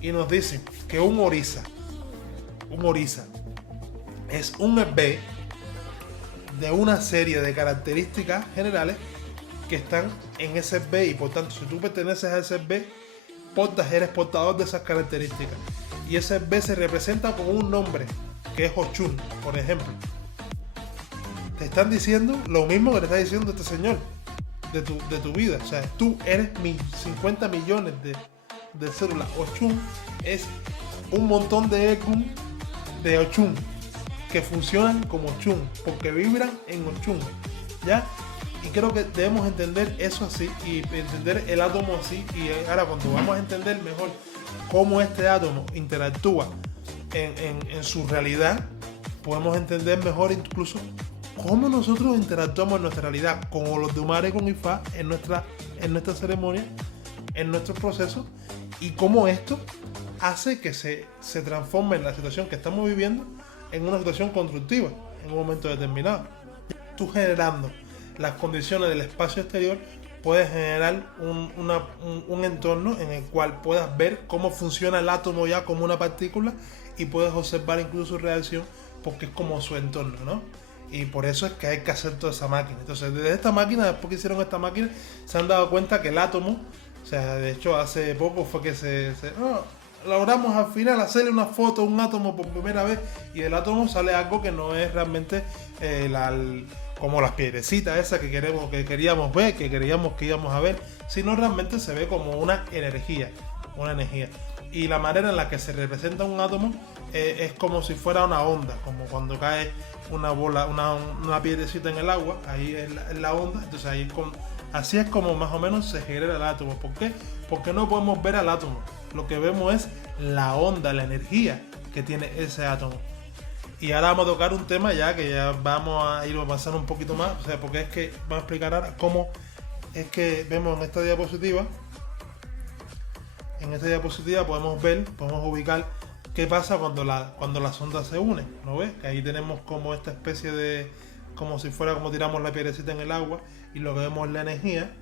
y nos dicen que un oriza es un B de una serie de características generales que están en ese B, y por tanto si tú perteneces a ese B, eres portador de esas características, y ese B se representa con un nombre que es Ochun, por ejemplo. Te están diciendo lo mismo que te está diciendo este señor de tu vida. O sea, tú eres 50 millones de células. Ochun es un montón de Ekun de Ochun que funcionan como Ochun porque vibran en Ochun, ¿ya? Y creo que debemos entender eso así y entender el átomo así. Y ahora cuando vamos a entender mejor cómo este átomo interactúa en su realidad, podemos entender mejor incluso cómo nosotros interactuamos en nuestra realidad con los de Umare, con IFA, en nuestra ceremonia, en nuestros procesos, y cómo esto hace que se transforme la situación que estamos viviendo en una situación constructiva en un momento determinado. Tú generando las condiciones del espacio exterior, puedes generar un entorno en el cual puedas ver cómo funciona el átomo ya como una partícula, y puedes observar incluso su reacción porque es como su entorno, ¿no? Y por eso es que hay que hacer toda esa máquina. Entonces, desde esta máquina, después que hicieron esta máquina, se han dado cuenta que el átomo, o sea, de hecho hace poco fue que logramos al final hacerle una foto a un átomo por primera vez, y del átomo sale algo que no es realmente como las piedrecitas esas que queríamos ver, que creíamos que íbamos a ver, sino realmente se ve como una energía. Y la manera en la que se representa un átomo es como si fuera una onda, como cuando cae una bola, una piedrecita en el agua, ahí es la onda. Entonces ahí así es como más o menos se genera el átomo. ¿Por qué? Porque no podemos ver al átomo, lo que vemos es la onda, la energía que tiene ese átomo. Y ahora vamos a tocar un tema ya que ya vamos a ir avanzando un poquito más, o sea, porque es que vamos a explicar ahora cómo es que vemos en esta diapositiva. En esta diapositiva podemos ubicar ¿qué pasa cuando las ondas se unen? ¿No ves? Que ahí tenemos como esta especie de, como si fuera como tiramos la piedrecita en el agua y lo que vemos es la energía.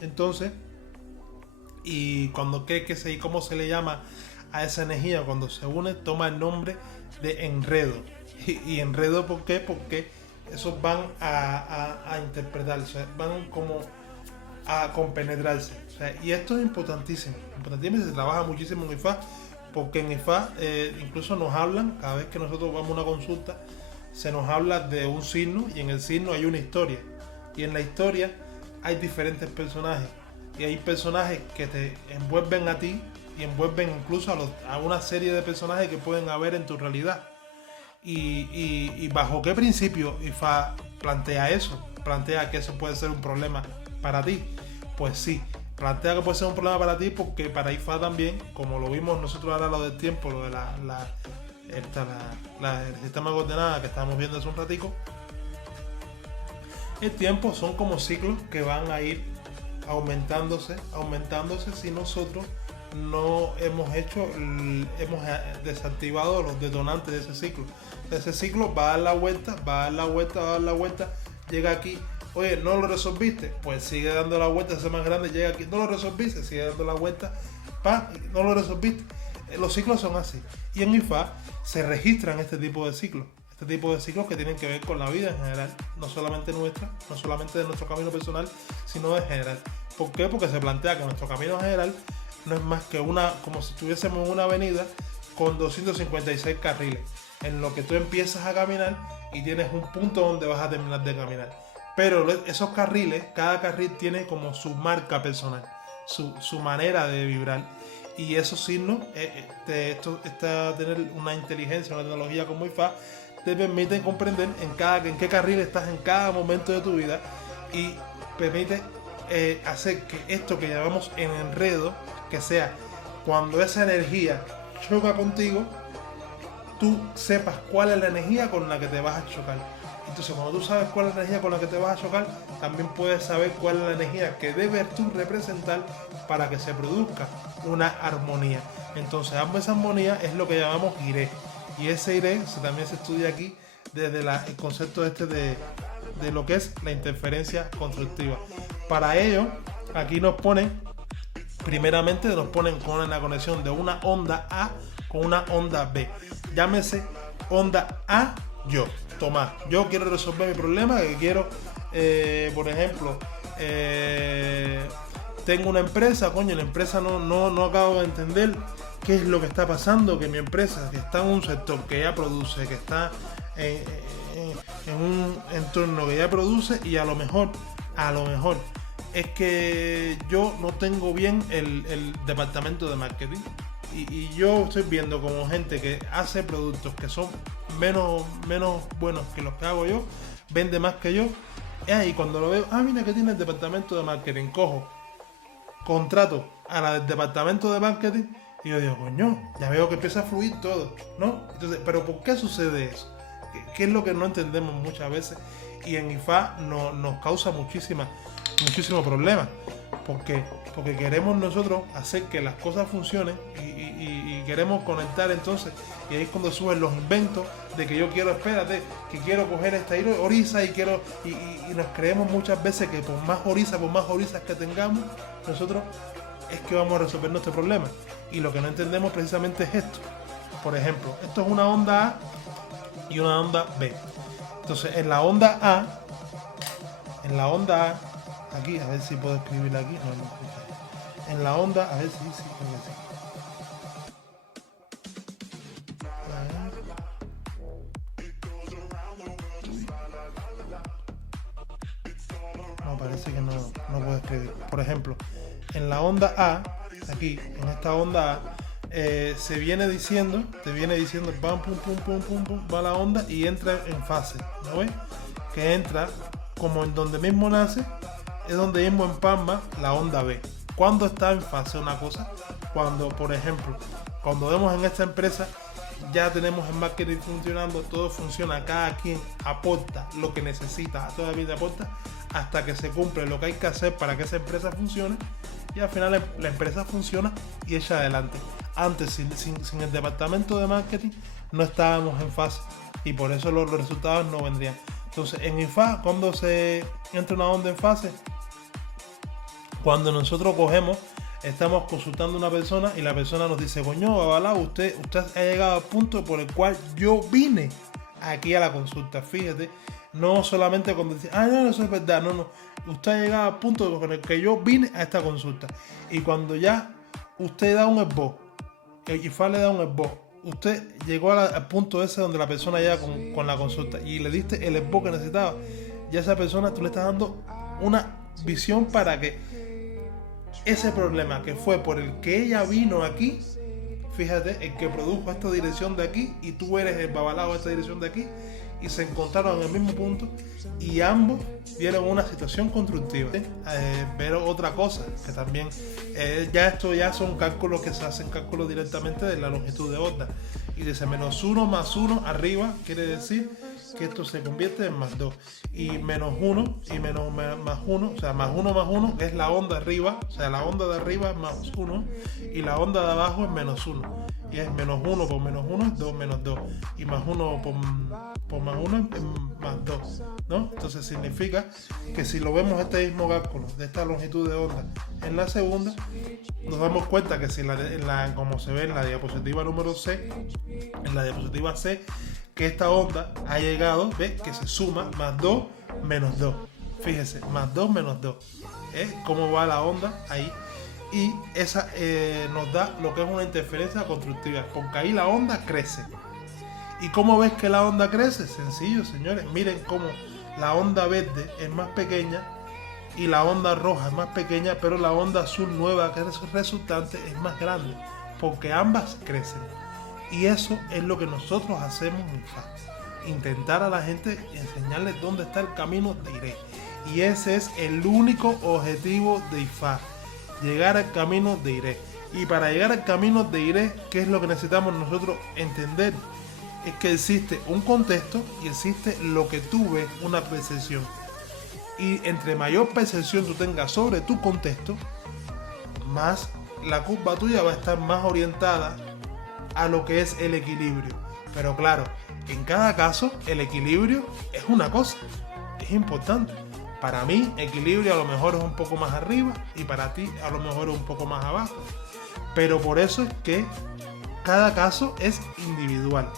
Entonces, y cuando ¿cómo se le llama a esa energía? Cuando se une, toma el nombre de enredo. Y enredo, ¿por qué? Porque esos van a interpretarse, van como a compenetrarse. O sea, y esto es importantísimo, se trabaja muchísimo en IFA, porque en IFA incluso nos hablan, cada vez que nosotros vamos a una consulta, se nos habla de un signo, y en el signo hay una historia, y en la historia hay diferentes personajes, y hay personajes que te envuelven a ti, y envuelven incluso a una serie de personajes que pueden haber en tu realidad. Y bajo qué principio IFA plantea eso, plantea que eso puede ser un problema para ti. Pues sí, plantea que puede ser un problema para ti, porque para IFA también, como lo vimos nosotros ahora, lo del tiempo, lo de el sistema de coordenadas que estábamos viendo hace un ratico, el tiempo son como ciclos que van a ir aumentándose si nosotros no hemos desactivado los detonantes de ese ciclo. Ese ciclo va a dar la vuelta, llega aquí. Oye, ¿no lo resolviste? Pues sigue dando la vuelta, hace más grande, llega aquí. ¿No lo resolviste? Sigue dando la vuelta, no lo resolviste. Los ciclos son así. Y en IFA se registran este tipo de ciclos. Este tipo de ciclos que tienen que ver con la vida en general. No solamente nuestra, no solamente de nuestro camino personal, sino en general. ¿Por qué? Porque se plantea que nuestro camino general no es más que como si estuviésemos en una avenida con 256 carriles, en lo que tú empiezas a caminar y tienes un punto donde vas a terminar de caminar. Pero esos carriles, cada carril tiene como su marca personal, su manera de vibrar. Y esos signos, tener una inteligencia, una tecnología como IFA, te permite comprender en qué carril estás en cada momento de tu vida, y permite hacer que esto que llamamos en enredo, que sea cuando esa energía choca contigo, tú sepas cuál es la energía con la que te vas a chocar. Entonces, cuando tú sabes cuál es la energía con la que te vas a chocar, también puedes saber cuál es la energía que debes tú representar para que se produzca una armonía. Entonces, ambas armonías es lo que llamamos iré. Y ese iré también se estudia aquí desde el concepto de lo que es la interferencia constructiva. Para ello, aquí primeramente nos ponen con la conexión de una onda A con una onda B. Llámese onda A, Tomás, yo quiero resolver mi problema, que quiero, por ejemplo, tengo una empresa, la empresa no acabo de entender qué es lo que está pasando, que mi empresa, que está en un sector que ya produce, que está en un entorno que ya produce, y a lo mejor es que yo no tengo bien el departamento de marketing, y yo estoy viendo como gente que hace productos que son menos buenos que los que hago yo, vende más que yo, y cuando lo veo, mira que tiene el departamento de marketing, contrato a la del departamento de marketing, y yo digo, coño, ya veo que empieza a fluir todo, ¿no? Entonces, ¿pero por qué sucede eso? ¿Qué es lo que no entendemos muchas veces? Y en IFA nos causa muchísimo problema, porque queremos nosotros hacer que las cosas funcionen, y queremos conectar. Entonces, y ahí es cuando suben los inventos de que yo quiero, que quiero coger esta orisa y nos creemos muchas veces que por más orisas que tengamos, nosotros es que vamos a resolver nuestro problema. Y lo que no entendemos precisamente es esto. Por ejemplo, esto es una onda A y una onda B. Entonces, en la onda A, aquí, a ver si puedo escribir aquí. No. En la onda, a ver si sí. No, parece que no puedo escribir. Por ejemplo, en la onda A, aquí, en esta onda A, te viene diciendo, pam, pum, va la onda y entra en fase, ¿no ves? Que entra como en donde mismo nace, es donde mismo empalma la onda B. ¿Cuándo está en fase una cosa? Cuando, por ejemplo, cuando vemos en esta empresa, ya tenemos el marketing funcionando, todo funciona, cada quien aporta lo que necesita, toda la vida aporta, hasta que se cumple lo que hay que hacer para que esa empresa funcione, y al final la empresa funciona y echa adelante. antes sin el departamento de marketing no estábamos en fase y por eso los resultados no vendrían. Entonces en IFA, cuando se entra una onda en fase, cuando nosotros estamos consultando a una persona y la persona nos dice, coño, Babalao, usted ha llegado al punto por el cual yo vine aquí a la consulta. Fíjate, no solamente cuando dice, no, eso es verdad, no, usted ha llegado al punto con el que yo vine a esta consulta. Y cuando ya usted da un esbozo, el IFA le da un esbozo, usted llegó al punto ese donde la persona llega con la consulta y le diste el esbozo que necesitaba, ya esa persona tú le estás dando una visión para que ese problema que fue por el que ella vino aquí, fíjate, el que produjo esta dirección de aquí y tú eres el Babalao de esta dirección de aquí, y se encontraron en el mismo punto y ambos vieron una situación constructiva. Pero otra cosa que también esto ya son cálculos que se hacen, cálculos directamente de la longitud de onda, y dice -1 más 1 arriba quiere decir que esto se convierte en +2, y -1 y más 1, o sea, +1 es la onda arriba, o sea, la onda de arriba es +1 y la onda de abajo es -1, y es -1 por -1 es 2 menos 2, y +1 por +1 es +2, ¿no? Entonces significa que si lo vemos este mismo cálculo de esta longitud de onda en la segunda, nos damos cuenta que si como se ve en la diapositiva número C, en la diapositiva C, que esta onda ha llegado, ¿ves? Que se suma +2 menos 2. Fíjese, +2 menos 2. ¿Cómo va la onda ahí? Y esa nos da lo que es una interferencia constructiva, porque ahí la onda crece. ¿Y cómo ves que la onda crece? Sencillo, señores. Miren cómo la onda verde es más pequeña y la onda roja es más pequeña, pero la onda azul nueva que es resultante es más grande, porque ambas crecen. Y eso es lo que nosotros hacemos en IFA. Intentar a la gente enseñarles dónde está el camino de IRE. Y ese es el único objetivo de IFA. Llegar al camino de IRE. Y para llegar al camino de IRE, ¿qué es lo que necesitamos nosotros entender? Es que existe un contexto y existe lo que tú ves, una percepción. Y entre mayor percepción tú tengas sobre tu contexto, más la curva tuya va a estar más orientada a lo que es el equilibrio. Pero claro, en cada caso el equilibrio es una cosa, es importante. Para mí equilibrio a lo mejor es un poco más arriba y para ti a lo mejor es un poco más abajo. Pero por eso es que cada caso es individual.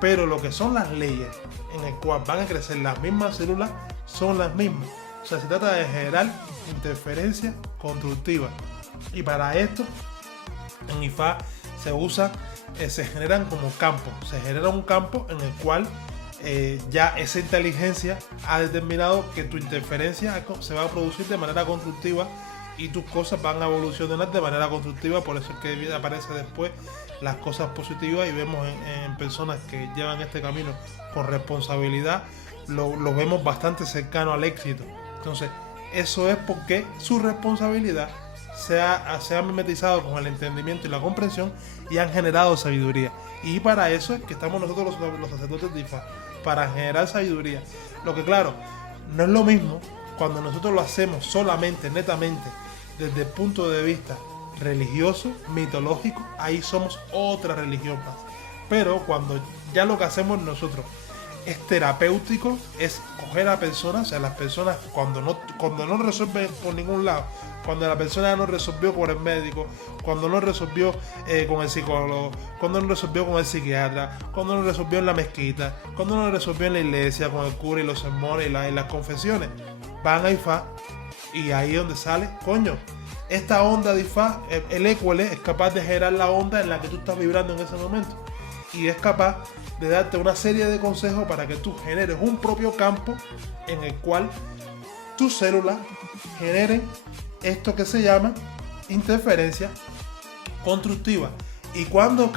Pero lo que son las leyes en el cual van a crecer las mismas células son las mismas. O sea, se trata de generar interferencia constructiva. Y para esto en IFA se generan como campos. Se genera un campo en el cual ya esa inteligencia ha determinado que tu interferencia se va a producir de manera constructiva y tus cosas van a evolucionar de manera constructiva. Por eso es que aparece después las cosas positivas y vemos en personas que llevan este camino con responsabilidad, lo vemos bastante cercano al éxito. Entonces eso es porque su responsabilidad se ha mimetizado con el entendimiento y la comprensión y han generado sabiduría. Y para eso es que estamos nosotros los sacerdotes de IFA, para generar sabiduría. Lo que claro, no es lo mismo cuando nosotros lo hacemos solamente, netamente, desde el punto de vista religioso, mitológico, ahí somos otra religión más. Pero cuando ya lo que hacemos nosotros es terapéutico, es coger a personas, o sea, las personas cuando no resuelven por ningún lado, cuando la persona no resolvió con el médico, cuando no resolvió con el psicólogo, cuando no resolvió con el psiquiatra, cuando no resolvió en la mezquita, cuando no resolvió en la iglesia con el cura y los sermones y las confesiones, van a IFA y ahí es donde sale, coño, esta onda de IFA, el EQL es capaz de generar la onda en la que tú estás vibrando en ese momento y es capaz de darte una serie de consejos para que tú generes un propio campo en el cual tus células generen esto que se llama interferencia constructiva. Y cuando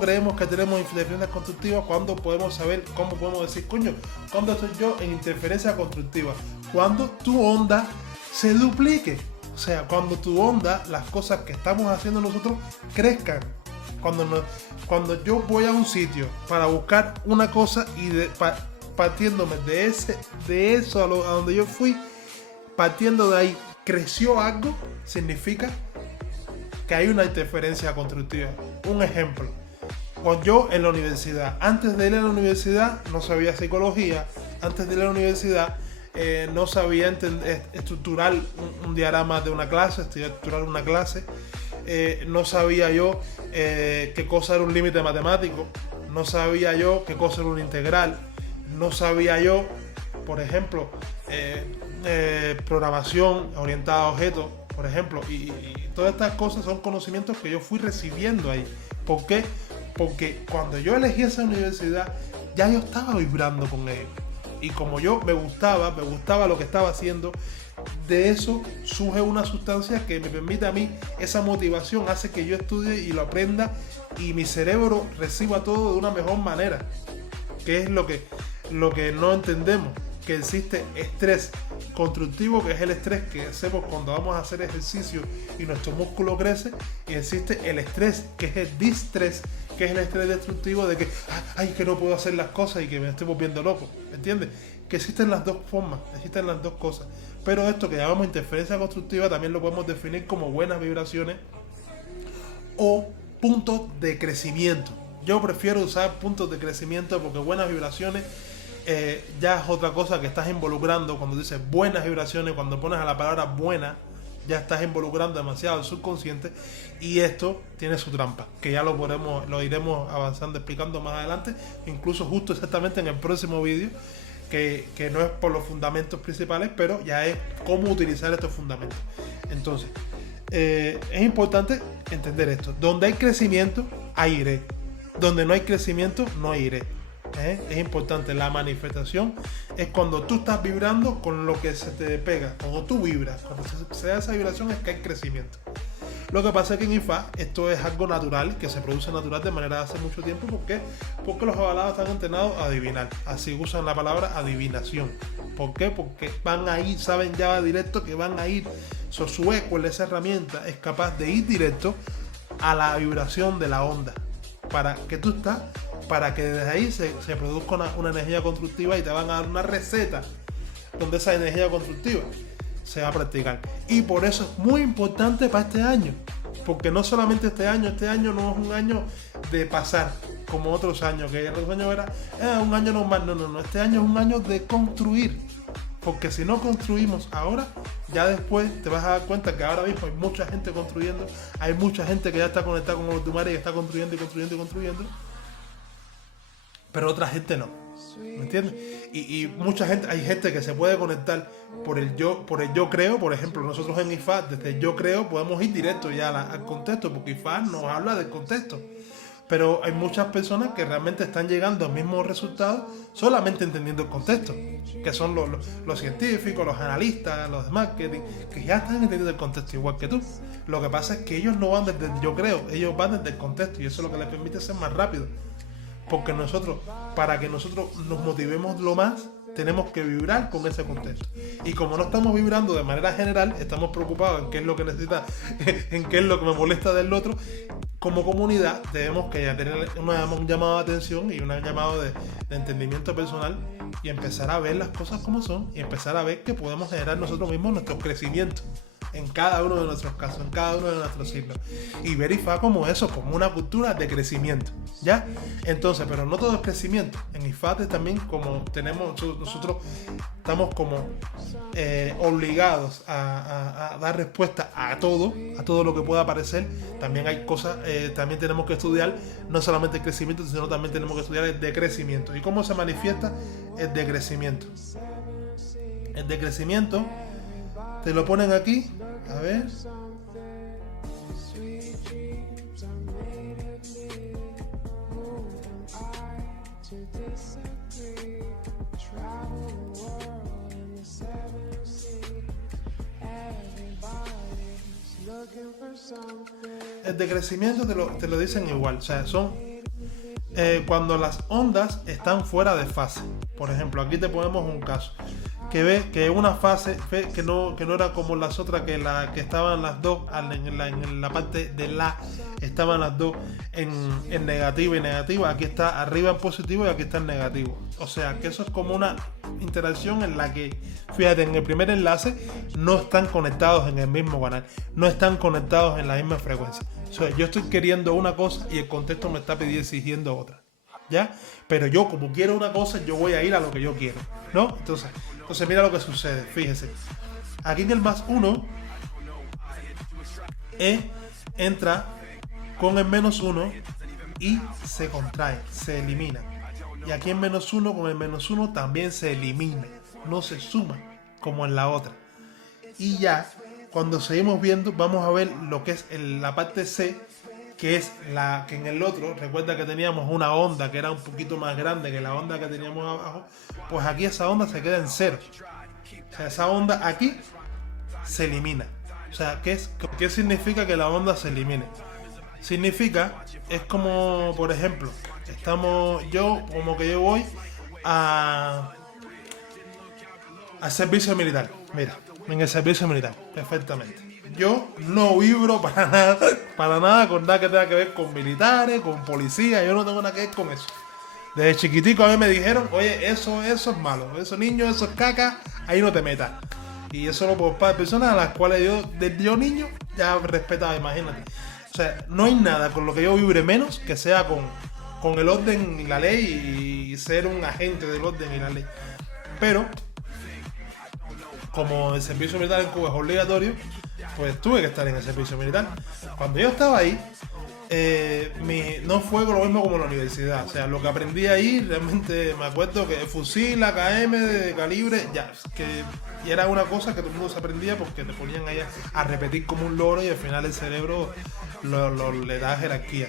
creemos que tenemos interferencia constructiva, cuando podemos saber, cómo podemos decir, coño, cuando estoy yo en interferencia constructiva, cuando tu onda se duplique, o sea, cuando tu onda, las cosas que estamos haciendo nosotros crezcan. Cuando yo voy a un sitio para buscar una cosa y partiéndome de eso a donde yo fui, partiendo de ahí creció algo, significa que hay una interferencia constructiva. Un ejemplo, cuando yo en la universidad, antes de ir a la universidad no sabía psicología, antes de ir a la universidad no sabía estructurar un diagrama de una clase, estructurar una clase, no sabía yo qué cosa era un límite matemático, no sabía yo qué cosa era una integral, no sabía yo, por ejemplo, programación orientada a objetos, por ejemplo, y todas estas cosas son conocimientos que yo fui recibiendo ahí. ¿Por qué? Porque cuando yo elegí esa universidad, ya yo estaba vibrando con ellos. Y como yo me gustaba lo que estaba haciendo, de eso surge una sustancia que me permite a mí, esa motivación hace que yo estudie y lo aprenda y mi cerebro reciba todo de una mejor manera. Que es lo que no entendemos, que existe estrés constructivo, que es el estrés que hacemos cuando vamos a hacer ejercicio y nuestro músculo crece, y existe el estrés, que es el distrés, que es el estrés destructivo de que que no puedo hacer las cosas y que me estoy volviendo loco, ¿entiendes? Que existen las dos formas, existen las dos cosas, pero esto que llamamos interferencia constructiva también lo podemos definir como buenas vibraciones o puntos de crecimiento. Yo prefiero usar puntos de crecimiento porque buenas vibraciones ya es otra cosa que estás involucrando. Cuando dices buenas vibraciones, cuando pones a la palabra buena, ya estás involucrando demasiado el subconsciente, y esto tiene su trampa, que ya lo iremos avanzando, explicando más adelante, incluso justo exactamente en el próximo vídeo, que no es por los fundamentos principales, pero ya es cómo utilizar estos fundamentos. Entonces, es importante entender esto. Donde hay crecimiento, ahí iré. Donde no hay crecimiento, no iré. Es importante. La manifestación es cuando tú estás vibrando con lo que se te pega, cuando tú vibras, cuando se da esa vibración es que hay crecimiento. Lo que pasa es que en IFA esto es algo natural, que se produce natural de manera de hace mucho tiempo. ¿Por qué? Porque los avalados están entrenados a adivinar. Así usan la palabra adivinación. ¿Por qué? Porque van a ir, saben ya directo que van a ir. Su eco, esa herramienta, es capaz de ir directo a la vibración de la onda. Para que tú estás, para que desde ahí se produzca una energía constructiva, y te van a dar una receta donde esa energía constructiva se va a practicar. Y por eso es muy importante para este año, porque no solamente este año no es un año de pasar como otros años, que otros años era un año normal. No, este año es un año de construir, porque si no construimos ahora, ya después te vas a dar cuenta que ahora mismo hay mucha gente construyendo, hay mucha gente que ya está conectada con los Dumare y está construyendo, pero otra gente no, ¿me entiendes? Y mucha gente, hay gente que se puede conectar por el yo creo. Por ejemplo, nosotros en IFA, desde el yo creo podemos ir directo ya al contexto, porque IFA nos habla del contexto. Pero hay muchas personas que realmente están llegando al mismo resultado solamente entendiendo el contexto, que son los científicos, los analistas, los de marketing, que ya están entendiendo el contexto igual que tú. Lo que pasa es que ellos no van desde el yo creo, ellos van desde el contexto, y eso es lo que les permite ser más rápido. Porque para que nosotros nos motivemos lo más, tenemos que vibrar con ese contexto. Y como no estamos vibrando de manera general, estamos preocupados en qué es lo que necesita, en qué es lo que me molesta del otro. Como comunidad debemos que ya tener un llamado de atención y un llamado de entendimiento personal, y empezar a ver las cosas como son, y empezar a ver que podemos generar nosotros mismos nuestro crecimiento en cada uno de nuestros casos, en cada uno de nuestros siglos, y ver IFA como eso, como una cultura de crecimiento, ¿ya? Entonces, pero no todo es crecimiento. En IFA también, como nosotros estamos como obligados a dar respuesta a todo lo que pueda aparecer. También hay cosas, también tenemos que estudiar no solamente el crecimiento, sino también tenemos que estudiar el decrecimiento. ¿Y cómo se manifiesta el decrecimiento? El decrecimiento te lo ponen aquí, a ver. El decrecimiento te lo dicen igual, o sea, son cuando las ondas están fuera de fase. Por ejemplo, aquí te ponemos un caso. que ve que una fase que no era como las otras, que estaban las dos en la parte de la, estaban las dos en negativo y negativa. Aquí está arriba en positivo y aquí está en negativo. O sea que eso es como una interacción en la que, fíjate, en el primer enlace no están conectados en el mismo canal, no están conectados en la misma frecuencia. O sea, yo estoy queriendo una cosa y el contexto me está exigiendo otra, ¿ya? Pero yo, como quiero una cosa, yo voy a ir a lo que yo quiero, ¿no? Entonces mira lo que sucede, fíjese. Aquí en el +1, E entra con el -1 y se contrae, se elimina. Y aquí en -1 con el -1 también se elimina, no se suma como en la otra. Y ya, cuando seguimos viendo, vamos a ver lo que es la parte C, que es la que en el otro, recuerda que teníamos una onda que era un poquito más grande que la onda que teníamos abajo, pues aquí esa onda se queda en 0. O sea, esa onda aquí se elimina. O sea, ¿qué significa que la onda se elimine? Significa, es como, por ejemplo, yo voy a servicio militar. Mira, en el servicio militar, perfectamente. Yo no vibro para nada con nada que tenga que ver con militares, con policía. Yo no tengo nada que ver con eso. Desde chiquitico a mí me dijeron, oye, eso es malo, eso niño, eso es caca, ahí no te metas. Y eso lo por parte de personas a las cuales yo niño ya respetaba, imagínate. O sea, no hay nada con lo que yo vibre menos que sea con el orden y la ley y ser un agente del orden y la ley. Pero, como el servicio militar en Cuba es obligatorio, pues tuve que estar en el servicio militar. Cuando yo estaba ahí, no fue lo mismo como en la universidad. O sea, lo que aprendí ahí, realmente me acuerdo que fusil, AKM de calibre, y era una cosa que todo el mundo se aprendía porque te ponían ahí a repetir como un loro y al final el cerebro le da jerarquía.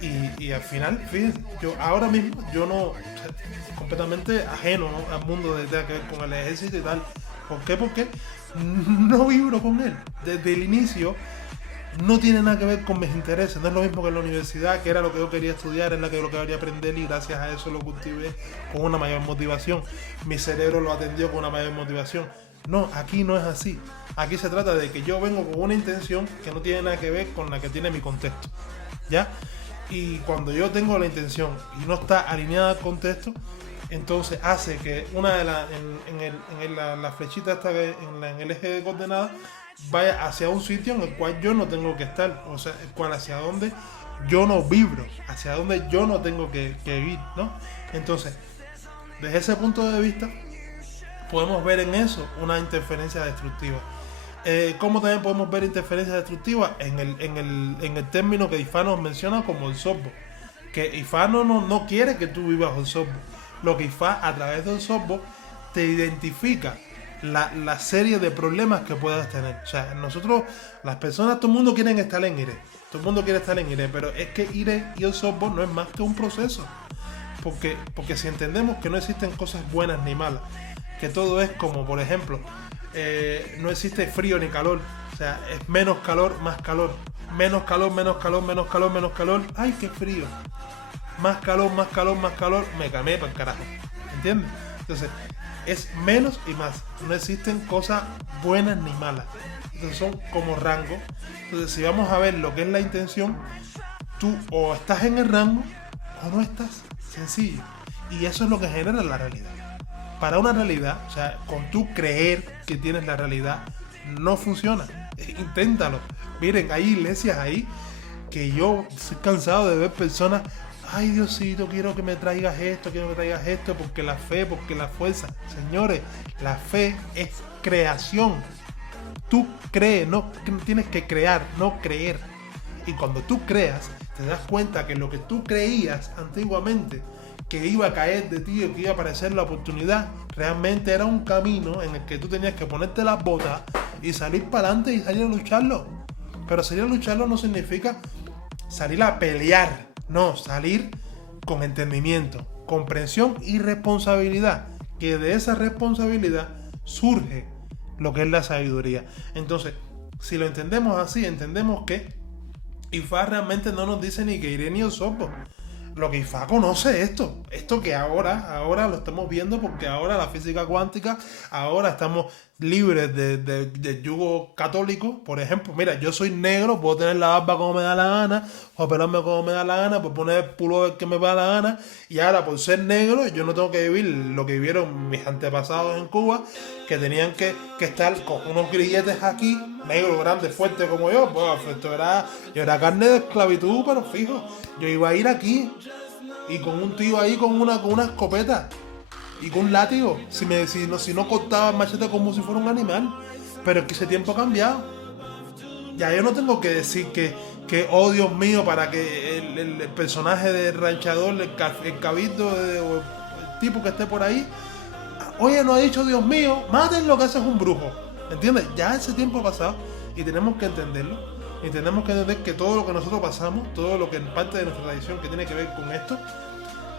Y al final, fíjense, yo ahora mismo, yo no, o sea, completamente ajeno, ¿no?, al mundo de que ver con el ejército y tal. ¿Por qué? Porque no vibro con él. Desde el inicio no tiene nada que ver con mis intereses. No es lo mismo que en la universidad, que era lo que yo quería estudiar, es lo que yo quería aprender y gracias a eso lo cultivé con una mayor motivación. Mi cerebro lo atendió con una mayor motivación. No, aquí no es así. Aquí se trata de que yo vengo con una intención que no tiene nada que ver con la que tiene mi contexto, ¿ya? Y cuando yo tengo la intención y no está alineada al contexto, entonces hace que una de la flechita esta en el eje de coordenadas vaya hacia un sitio en el cual yo no tengo que estar, o sea, el cual hacia donde yo no vibro, hacia donde yo no tengo que ir, ¿no? Entonces, desde ese punto de vista, podemos ver en eso una interferencia destructiva. ¿Cómo también podemos ver interferencia destructiva? En el término que Ifá menciona como el softball. Que Ifá no quiere que tú vivas el softball. Lo que Ifá a través del softball te identifica la serie de problemas que puedas tener. O sea, nosotros, las personas, todo el mundo quiere estar en IRE. Todo el mundo quiere estar en IRE, pero es que IRE y el softball no es más que un proceso. Porque si entendemos que no existen cosas buenas ni malas, que todo es como, por ejemplo, no existe frío ni calor. O sea, es menos calor, más calor. Menos calor, menos calor, menos calor, menos calor. ¡Ay, qué frío! Más calor, más calor, más calor. Me camé para el carajo. ¿Entiendes? Entonces, es menos y más. No existen cosas buenas ni malas. Entonces son como rango. Entonces, si vamos a ver lo que es la intención, tú o estás en el rango o no estás. Sencillo. Y eso es lo que genera la realidad. Para una realidad, o sea, con tú creer que tienes la realidad, no funciona. Inténtalo. Miren, hay iglesias ahí que yo estoy cansado de ver personas, ay Diosito, quiero que me traigas esto, porque la fe, porque la fuerza. Señores, la fe es creación. Tú crees, no tienes que crear, no creer. Y cuando tú creas, te das cuenta que lo que tú creías antiguamente, que iba a caer de ti o que iba a aparecer la oportunidad, realmente era un camino en el que tú tenías que ponerte las botas y salir para adelante y salir a lucharlo. Pero salir a lucharlo no significa salir a pelear, no, salir con entendimiento, comprensión y responsabilidad, que de esa responsabilidad surge lo que es la sabiduría. Entonces, si lo entendemos así, entendemos que Ifá realmente no nos dice ni que iré ni el softball. lo que IFA conoce esto que ahora lo estamos viendo, porque ahora la física cuántica, ahora estamos libres del yugo católico. Por ejemplo, mira, yo soy negro, puedo tener la barba como me da la gana, o operarme como me da la gana, puedo poner el pullover que me da la gana, y ahora por ser negro yo no tengo que vivir lo que vivieron mis antepasados en Cuba, que tenían que estar con unos grilletes aquí, negro, grande, fuerte como yo. Pues yo era carne de esclavitud, pero fijo, yo iba a ir aquí y con un tío ahí con una escopeta y con un látigo, si no cortaba el machete como si fuera un animal. Pero es que ese tiempo ha cambiado. Ya yo no tengo que decir que oh Dios mío, para que el personaje del ranchador, el cabildo o el tipo que esté por ahí, oye, no ha dicho Dios mío, maten lo que hace es un brujo. ¿Entiendes? Ya ese tiempo ha pasado y tenemos que entenderlo. Y tenemos que entender que todo lo que nosotros pasamos, todo lo que en parte de nuestra tradición que tiene que ver con esto,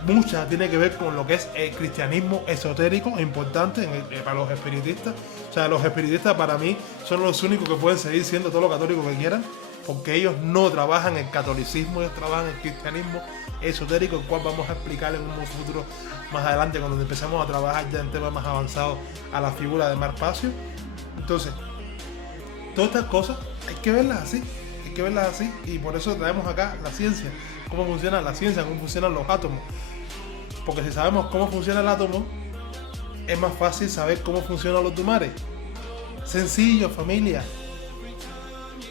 mucha tiene que ver con lo que es el cristianismo esotérico e importante para los espiritistas. O sea, los espiritistas para mí son los únicos que pueden seguir siendo todo lo católico que quieran, porque ellos no trabajan el catolicismo, ellos trabajan el cristianismo esotérico, el cual vamos a explicar en un futuro más adelante, cuando empecemos a trabajar ya en temas más avanzados a la figura de Marpacio. Entonces, todas estas cosas hay que verlas así, y por eso traemos acá la ciencia, cómo funciona la ciencia, cómo funcionan los átomos. Porque si sabemos cómo funciona el átomo, es más fácil saber cómo funcionan los tumares. Sencillo, familia.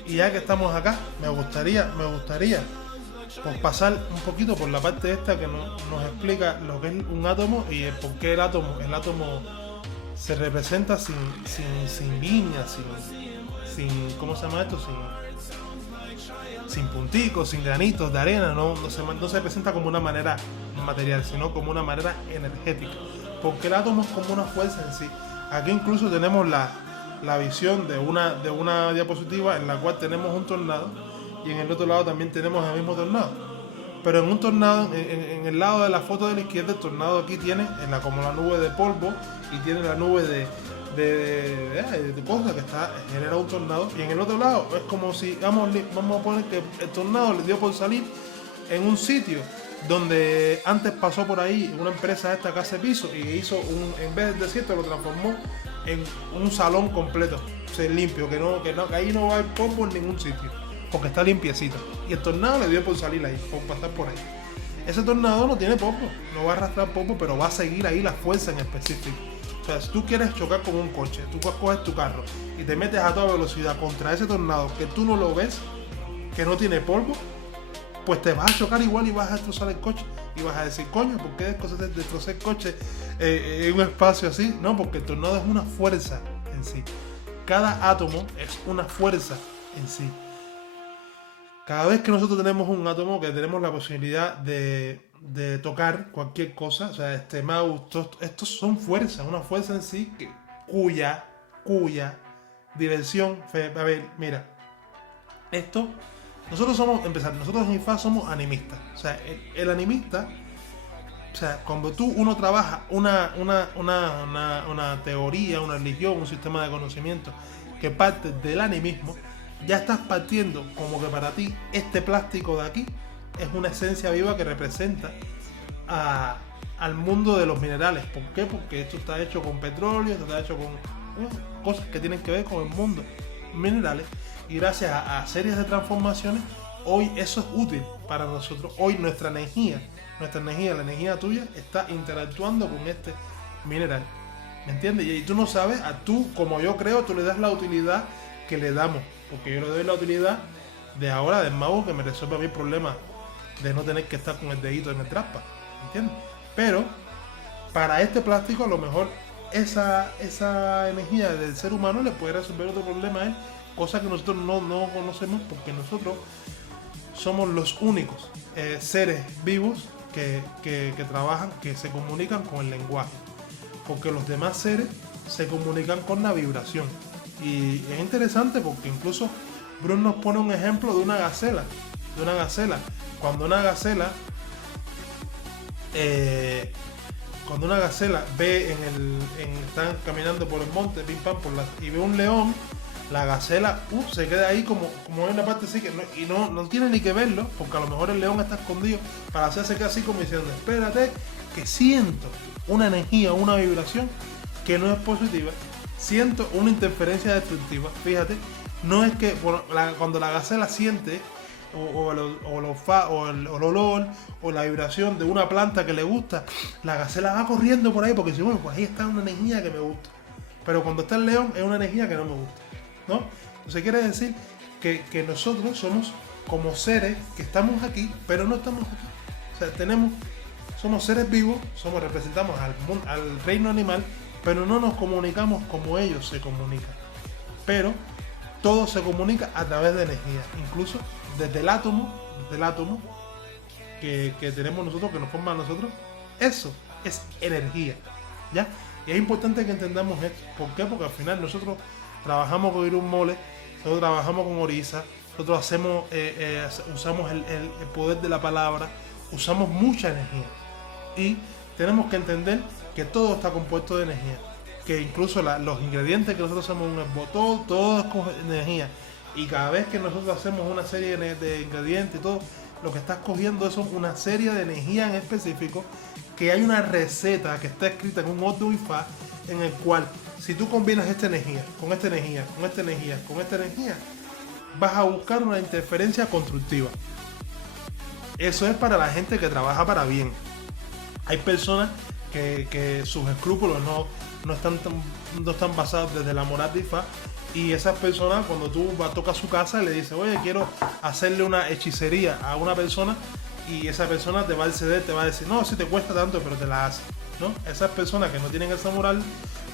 Y ya que estamos acá, me gustaría pues pasar un poquito por la parte esta que nos explica lo que es un átomo y el por qué el átomo se representa sin líneas, sin ¿cómo se llama esto? Sin punticos, sin granitos de arena, no se presenta como una manera material, sino como una manera energética, porque el átomo es como una fuerza en sí. Aquí incluso tenemos la visión de una diapositiva en la cual tenemos un tornado, y en el otro lado también tenemos el mismo tornado. Pero en un tornado, en el lado de la foto de la izquierda, el tornado aquí tiene como la nube de polvo, y tiene la nube de cosas que genera un tornado. Y en el otro lado es como si vamos a poner que el tornado le dio por salir en un sitio donde antes pasó por ahí una empresa esta que hace piso, y hizo en vez de desierto lo transformó en un salón completo, o sea, limpio, que ahí no va a haber polvo en ningún sitio, porque está limpiecito. Y el tornado le dio por salir ahí, por pasar por ahí. Ese tornado no tiene polvo, no va a arrastrar polvo, pero va a seguir ahí la fuerza en específico. O sea, si tú quieres chocar con un coche, tú coges tu carro y te metes a toda velocidad contra ese tornado que tú no lo ves, que no tiene polvo, pues te vas a chocar igual y vas a destrozar el coche. Y vas a decir, coño, ¿por qué destrozar el coche en un espacio así? No, porque el tornado es una fuerza en sí. Cada átomo es una fuerza en sí. Cada vez que nosotros tenemos un átomo, que tenemos la posibilidad de tocar cualquier cosa, o sea, este mouse, estos son fuerzas, una fuerza en sí cuya diversión, a ver, mira, nosotros en IFA somos animistas. O sea, el animista, o sea, cuando uno trabaja una teoría, una religión, un sistema de conocimiento que parte del animismo, ya estás partiendo como que para ti este plástico de aquí es una esencia viva que representa al mundo de los minerales. ¿Por qué? Porque esto está hecho con petróleo, esto está hecho con cosas que tienen que ver con el mundo minerales, y gracias a series de transformaciones, hoy eso es útil para nosotros. Hoy nuestra energía, la energía tuya, está interactuando con este mineral. ¿Me entiendes? Y tú no sabes, tú, como yo creo, tú le das la utilidad que le damos. Porque yo le doy la utilidad de ahora del mago que me resuelve a mí el problema de no tener que estar con el dedito en el traspa. ¿Entiendes? Pero para este plástico, a lo mejor esa energía del ser humano le puede resolver otro problema a él, cosa que nosotros no conocemos, porque nosotros somos los únicos seres vivos que trabajan, que se comunican con el lenguaje, porque los demás seres se comunican con la vibración. Y es interesante porque incluso Bruce nos pone un ejemplo de una gacela. Cuando una gacela ve están caminando por el monte, pim pam, y ve un león, la gacela se queda ahí como en una parte así que no tiene ni que verlo, porque a lo mejor el león está escondido para hacerse que así como diciendo, espérate, que siento una energía, una vibración que no es positiva, siento una interferencia destructiva. Fíjate, no es que cuando la gacela siente o el olor o la vibración de una planta que le gusta, la gacela va corriendo por ahí porque dice, bueno, pues ahí está una energía que me gusta. Pero cuando está el león es una energía que no me gusta, ¿no? Entonces quiere decir que nosotros somos como seres que estamos aquí, pero no estamos aquí. O sea, somos seres vivos, representamos al reino animal, pero no nos comunicamos como ellos se comunican. Pero todo se comunica a través de energía, incluso desde el átomo que tenemos nosotros, que nos forma a nosotros. Eso es energía, ¿ya? Y es importante que entendamos esto. ¿Por qué? Porque al final nosotros trabajamos con Irún Mole, nosotros trabajamos con Orisa, nosotros usamos el poder de la palabra, usamos mucha energía. Y tenemos que entender que todo está compuesto de energía. Que incluso los ingredientes que nosotros hacemos en un esbozo, todo es con energía. Y cada vez que nosotros hacemos una serie de ingredientes y todo, lo que estás cogiendo es una serie de energía en específico, que hay una receta que está escrita en un Odu Ifá, en el cual si tú combinas esta energía, con esta energía, con esta energía, con esta energía, vas a buscar una interferencia constructiva. Eso es para la gente que trabaja para bien. Hay personas que sus escrúpulos no están basados desde la moral de Ifá, y esas personas, cuando tú tocas su casa y le dices, oye, quiero hacerle una hechicería a una persona, y esa persona te va a ceder, te va a decir, no, si te cuesta tanto, pero te la hace, ¿no? Esas personas que no tienen esa moral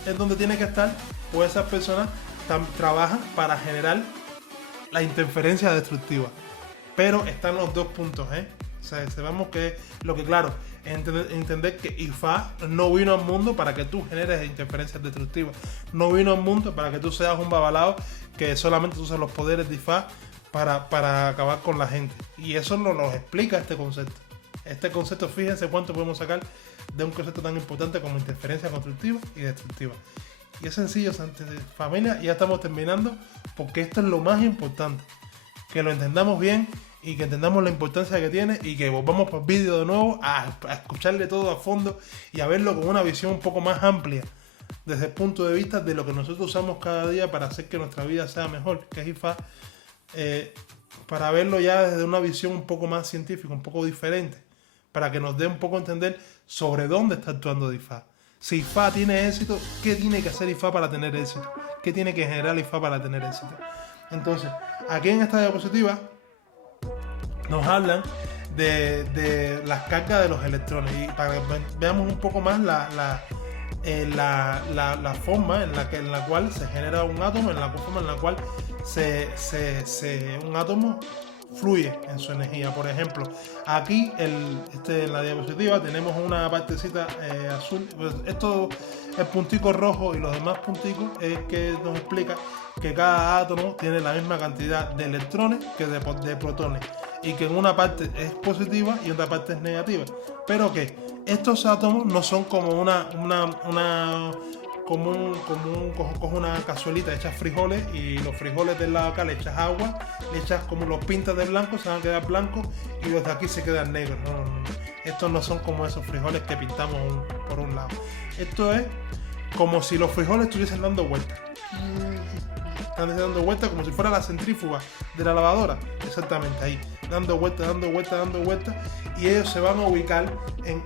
en donde tiene que estar, pues esas personas trabajan para generar la interferencia destructiva. Pero están los dos puntos, O sea, sabemos que lo que, claro, entender que Ifá no vino al mundo para que tú generes interferencias destructivas. No vino al mundo para que tú seas un babalao que solamente usa los poderes de Ifá para acabar con la gente. Y eso nos explica este concepto. Este concepto, fíjense cuánto podemos sacar de un concepto tan importante como interferencia constructiva y destructiva. Y es sencillo, familia, ya estamos terminando, porque esto es lo más importante. Que lo entendamos bien y que entendamos la importancia que tiene, y que volvamos por vídeo de nuevo a escucharle todo a fondo y a verlo con una visión un poco más amplia desde el punto de vista de lo que nosotros usamos cada día para hacer que nuestra vida sea mejor, que es Ifá, para verlo ya desde una visión un poco más científica, un poco diferente, para que nos dé un poco a entender sobre dónde está actuando Ifá. Si Ifá tiene éxito, ¿qué tiene que hacer Ifá para tener éxito? ¿Qué tiene que generar Ifá para tener éxito? Entonces, aquí en esta diapositiva nos hablan de las cargas de los electrones, y para que veamos un poco más la forma en la cual se genera un átomo, en la forma en la cual un átomo fluye en su energía. Por ejemplo, aquí en la diapositiva tenemos una partecita azul. Pues esto, el puntico rojo y los demás punticos, es que nos explica que cada átomo tiene la misma cantidad de electrones que de protones, y que en una parte es positiva y en otra parte es negativa, pero que estos átomos no son como coge una cazuelita, echas frijoles, y los frijoles del lado acá le echas agua, le echas como los pintas de blanco, se van a quedar blancos, y los de aquí se quedan negros. No. Estos no son como esos frijoles que pintamos por un lado. Esto es como si los frijoles estuviesen dando vueltas. Están dando vueltas como si fuera la centrífuga de la lavadora. Exactamente ahí. Dando vueltas, y ellos se van a ubicar en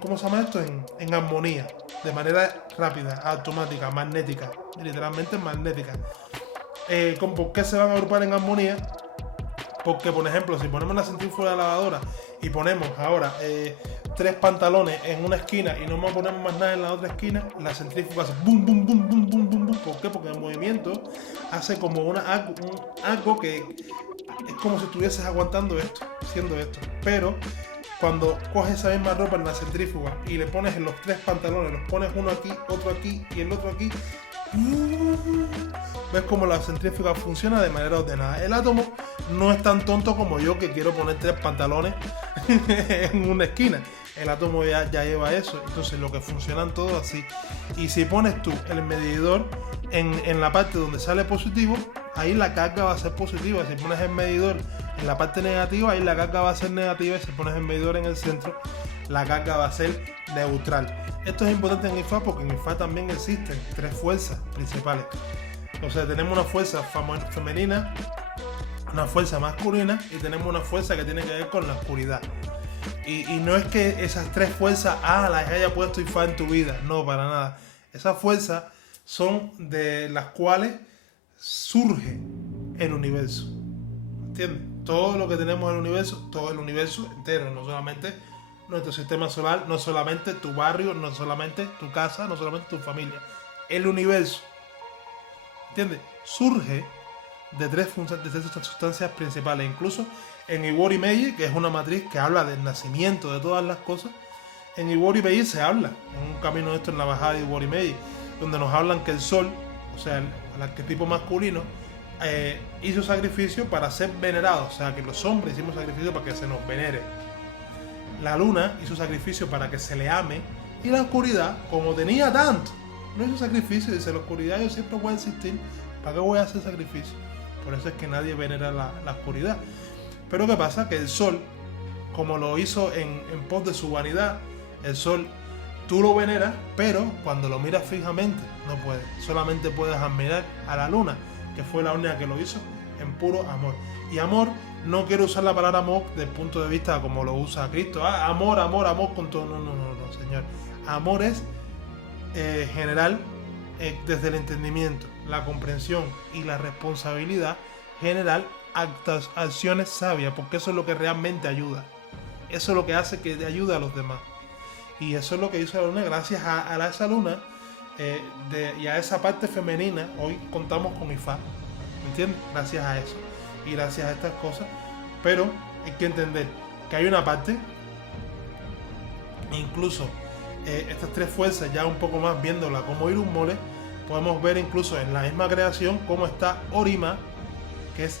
¿cómo se llama esto? En armonía, de manera rápida, automática, magnética, literalmente magnética. ¿Por qué se van a agrupar en armonía? Porque, por ejemplo, si ponemos la centrífuga de la lavadora y ponemos ahora 3 pantalones en una esquina y no más ponemos más nada en la otra esquina, la centrífuga hace boom, boom, boom, boom, boom, boom, boom. ¿Por qué? Porque el movimiento hace como algo que es como si estuvieses aguantando haciendo esto. Pero cuando coges esa misma ropa en la centrífuga y le pones en los 3 pantalones, los pones uno aquí, otro aquí y el otro aquí, ves como la centrífuga funciona de manera ordenada. El átomo no es tan tonto como yo, que quiero poner 3 pantalones en una esquina. el átomo ya lleva eso. Entonces lo que funcionan todos así. Y si pones tú el medidor en la parte donde sale positivo, ahí la carga va a ser positiva. Si pones el medidor en la parte negativa, ahí la carga va a ser negativa. Y si pones el medidor en el centro, la carga va a ser neutral. Esto es importante en IFA porque en IFA también existen 3 fuerzas principales. O sea, tenemos una fuerza femenina, una fuerza masculina y tenemos una fuerza que tiene que ver con la oscuridad. Y no es que esas 3 fuerzas las haya puesto IFA en tu vida, no, para nada. Esas fuerzas son de las cuales surge el universo. ¿Entiendes? Todo lo que tenemos en el universo, todo el universo entero, no solamente nuestro sistema solar, no solamente tu barrio, no solamente tu casa, no solamente tu familia. El universo, ¿entiendes? Surge de 3 sustancias principales. Incluso en Iwori Meiji, que es una matriz que habla del nacimiento de todas las cosas, en Iwori Meiji se habla, en un camino de esto en la bajada de Iwori Meiji, donde nos hablan que el sol, o sea, el arquetipo masculino, hizo sacrificio para ser venerado. O sea, que los hombres hicimos sacrificio para que se nos venere. La luna hizo sacrificio para que se le ame. Y la oscuridad, como tenía tanto, no hizo sacrificio. Dice, la oscuridad yo siempre voy a existir. ¿Para qué voy a hacer sacrificio? Por eso es que nadie venera la oscuridad. Pero ¿qué pasa? Que el sol, como lo hizo en pos de su vanidad, el sol tú lo veneras, pero cuando lo miras fijamente no puedes. Solamente puedes admirar a la luna, que fue la única que lo hizo en puro amor. Y amor, no quiero usar la palabra amor desde el punto de vista como lo usa Cristo. Amor con todo. No, señor. Amor es general, desde el entendimiento, la comprensión y la responsabilidad, general acciones sabias, porque eso es lo que realmente ayuda. Eso es lo que hace que te ayude a los demás. Y eso es lo que hizo la luna. Gracias a esa luna y a esa parte femenina, hoy contamos con IFA. ¿Me entiendes? Gracias a eso. Y gracias a estas cosas. Pero hay que entender que hay una parte, incluso estas 3 fuerzas, ya un poco más viéndola como Irun Mole, podemos ver incluso en la misma creación cómo está Orima, que es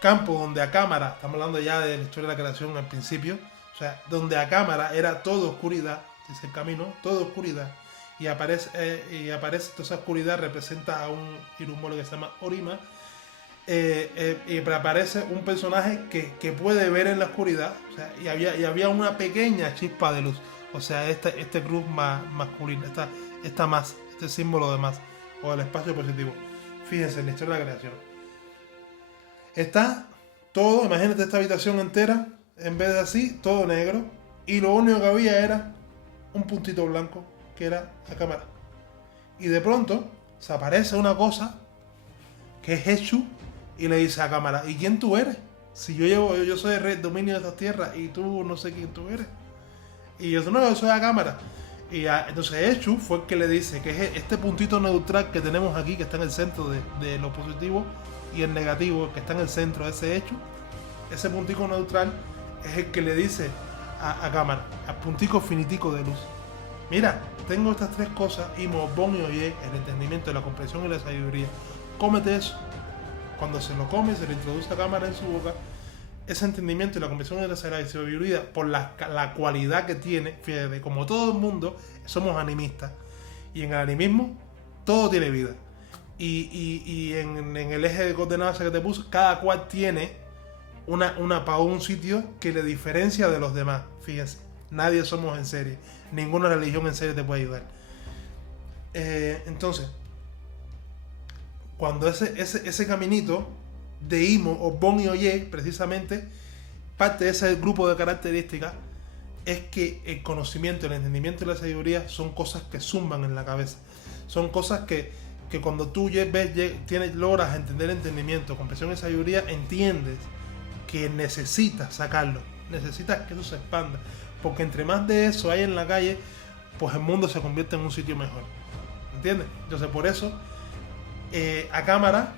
campo donde a cámara, estamos hablando ya de la historia de la creación al principio, o sea, donde a cámara era todo oscuridad, dice el camino, todo oscuridad, y aparece toda esa oscuridad, representa a un Irun Mole que se llama Orima, y aparece un personaje que puede ver en la oscuridad, o sea, y había una pequeña chispa de luz, o sea, este cruz masculino, este símbolo de más, o el espacio positivo. Fíjense en la historia de la creación. Está todo, imagínate esta habitación entera, en vez de así, todo negro, y lo único que había era un puntito blanco, que era la cámara. Y de pronto se aparece una cosa que es Eshu, y le dice a cámara, ¿y quién tú eres? Si yo soy el rey dominio de estas tierras y tú no sé quién tú eres. Y yo no, yo soy la cámara. Y entonces Eshu fue el que le dice que es este puntito neutral que tenemos aquí, que está en el centro de lo positivo y el negativo, que está en el centro de ese Eshu. Ese puntico neutral es el que le dice a cámara, al puntico finitico de luz, mira, tengo estas 3 cosas, Imo, Bon y Oye, el entendimiento, la comprensión y la sabiduría. Cómete eso. Cuando se lo come, se le introduce a cámara en su boca. Ese entendimiento y la comprensión y la sabiduría, por la cualidad que tiene, fíjate, como todo el mundo, somos animistas. Y en el animismo, todo tiene vida. Y en el eje de coordenadas que te puso, cada cual tiene un sitio que le diferencia de los demás. Fíjense, nadie somos en serie. Ninguna religión en serie te puede ayudar. Entonces, cuando ese caminito de Imo o Bon y Oye, precisamente, parte de ese grupo de características es que el conocimiento, el entendimiento y la sabiduría son cosas que zumban en la cabeza. Son cosas que cuando tú logras entender entendimiento, comprensión y sabiduría, entiendes que necesitas sacarlo, necesitas que eso se expanda, porque entre más de eso hay en la calle, pues el mundo se convierte en un sitio mejor. ¿Entiendes? Entonces por eso a cámara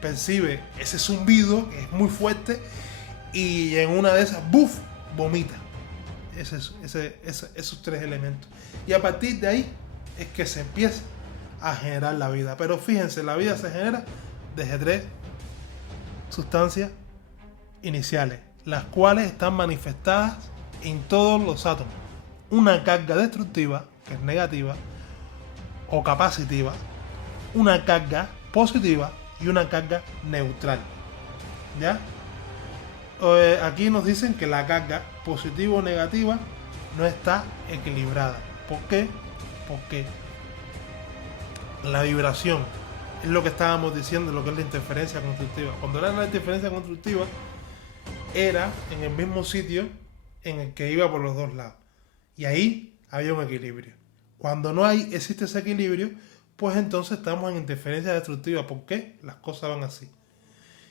percibe ese zumbido que es muy fuerte y en una de esas, ¡buf!, vomita esos 3 elementos. Y a partir de ahí es que se empieza a generar la vida. Pero fíjense, la vida se genera desde 3 sustancias iniciales, las cuales están manifestadas en todos los átomos una carga destructiva, que es negativa, o capacitiva, una carga positiva y una carga neutral. ¿Ya? Aquí nos dicen que la carga positiva o negativa no está equilibrada. ¿Por qué? Porque la vibración es lo que estábamos diciendo, lo que es la interferencia constructiva. Cuando era la interferencia constructiva, era en el mismo sitio en el que iba por los dos lados. Y ahí había un equilibrio. Cuando no existe ese equilibrio, pues entonces estamos en interferencia destructiva. ¿Por qué? Las cosas van así.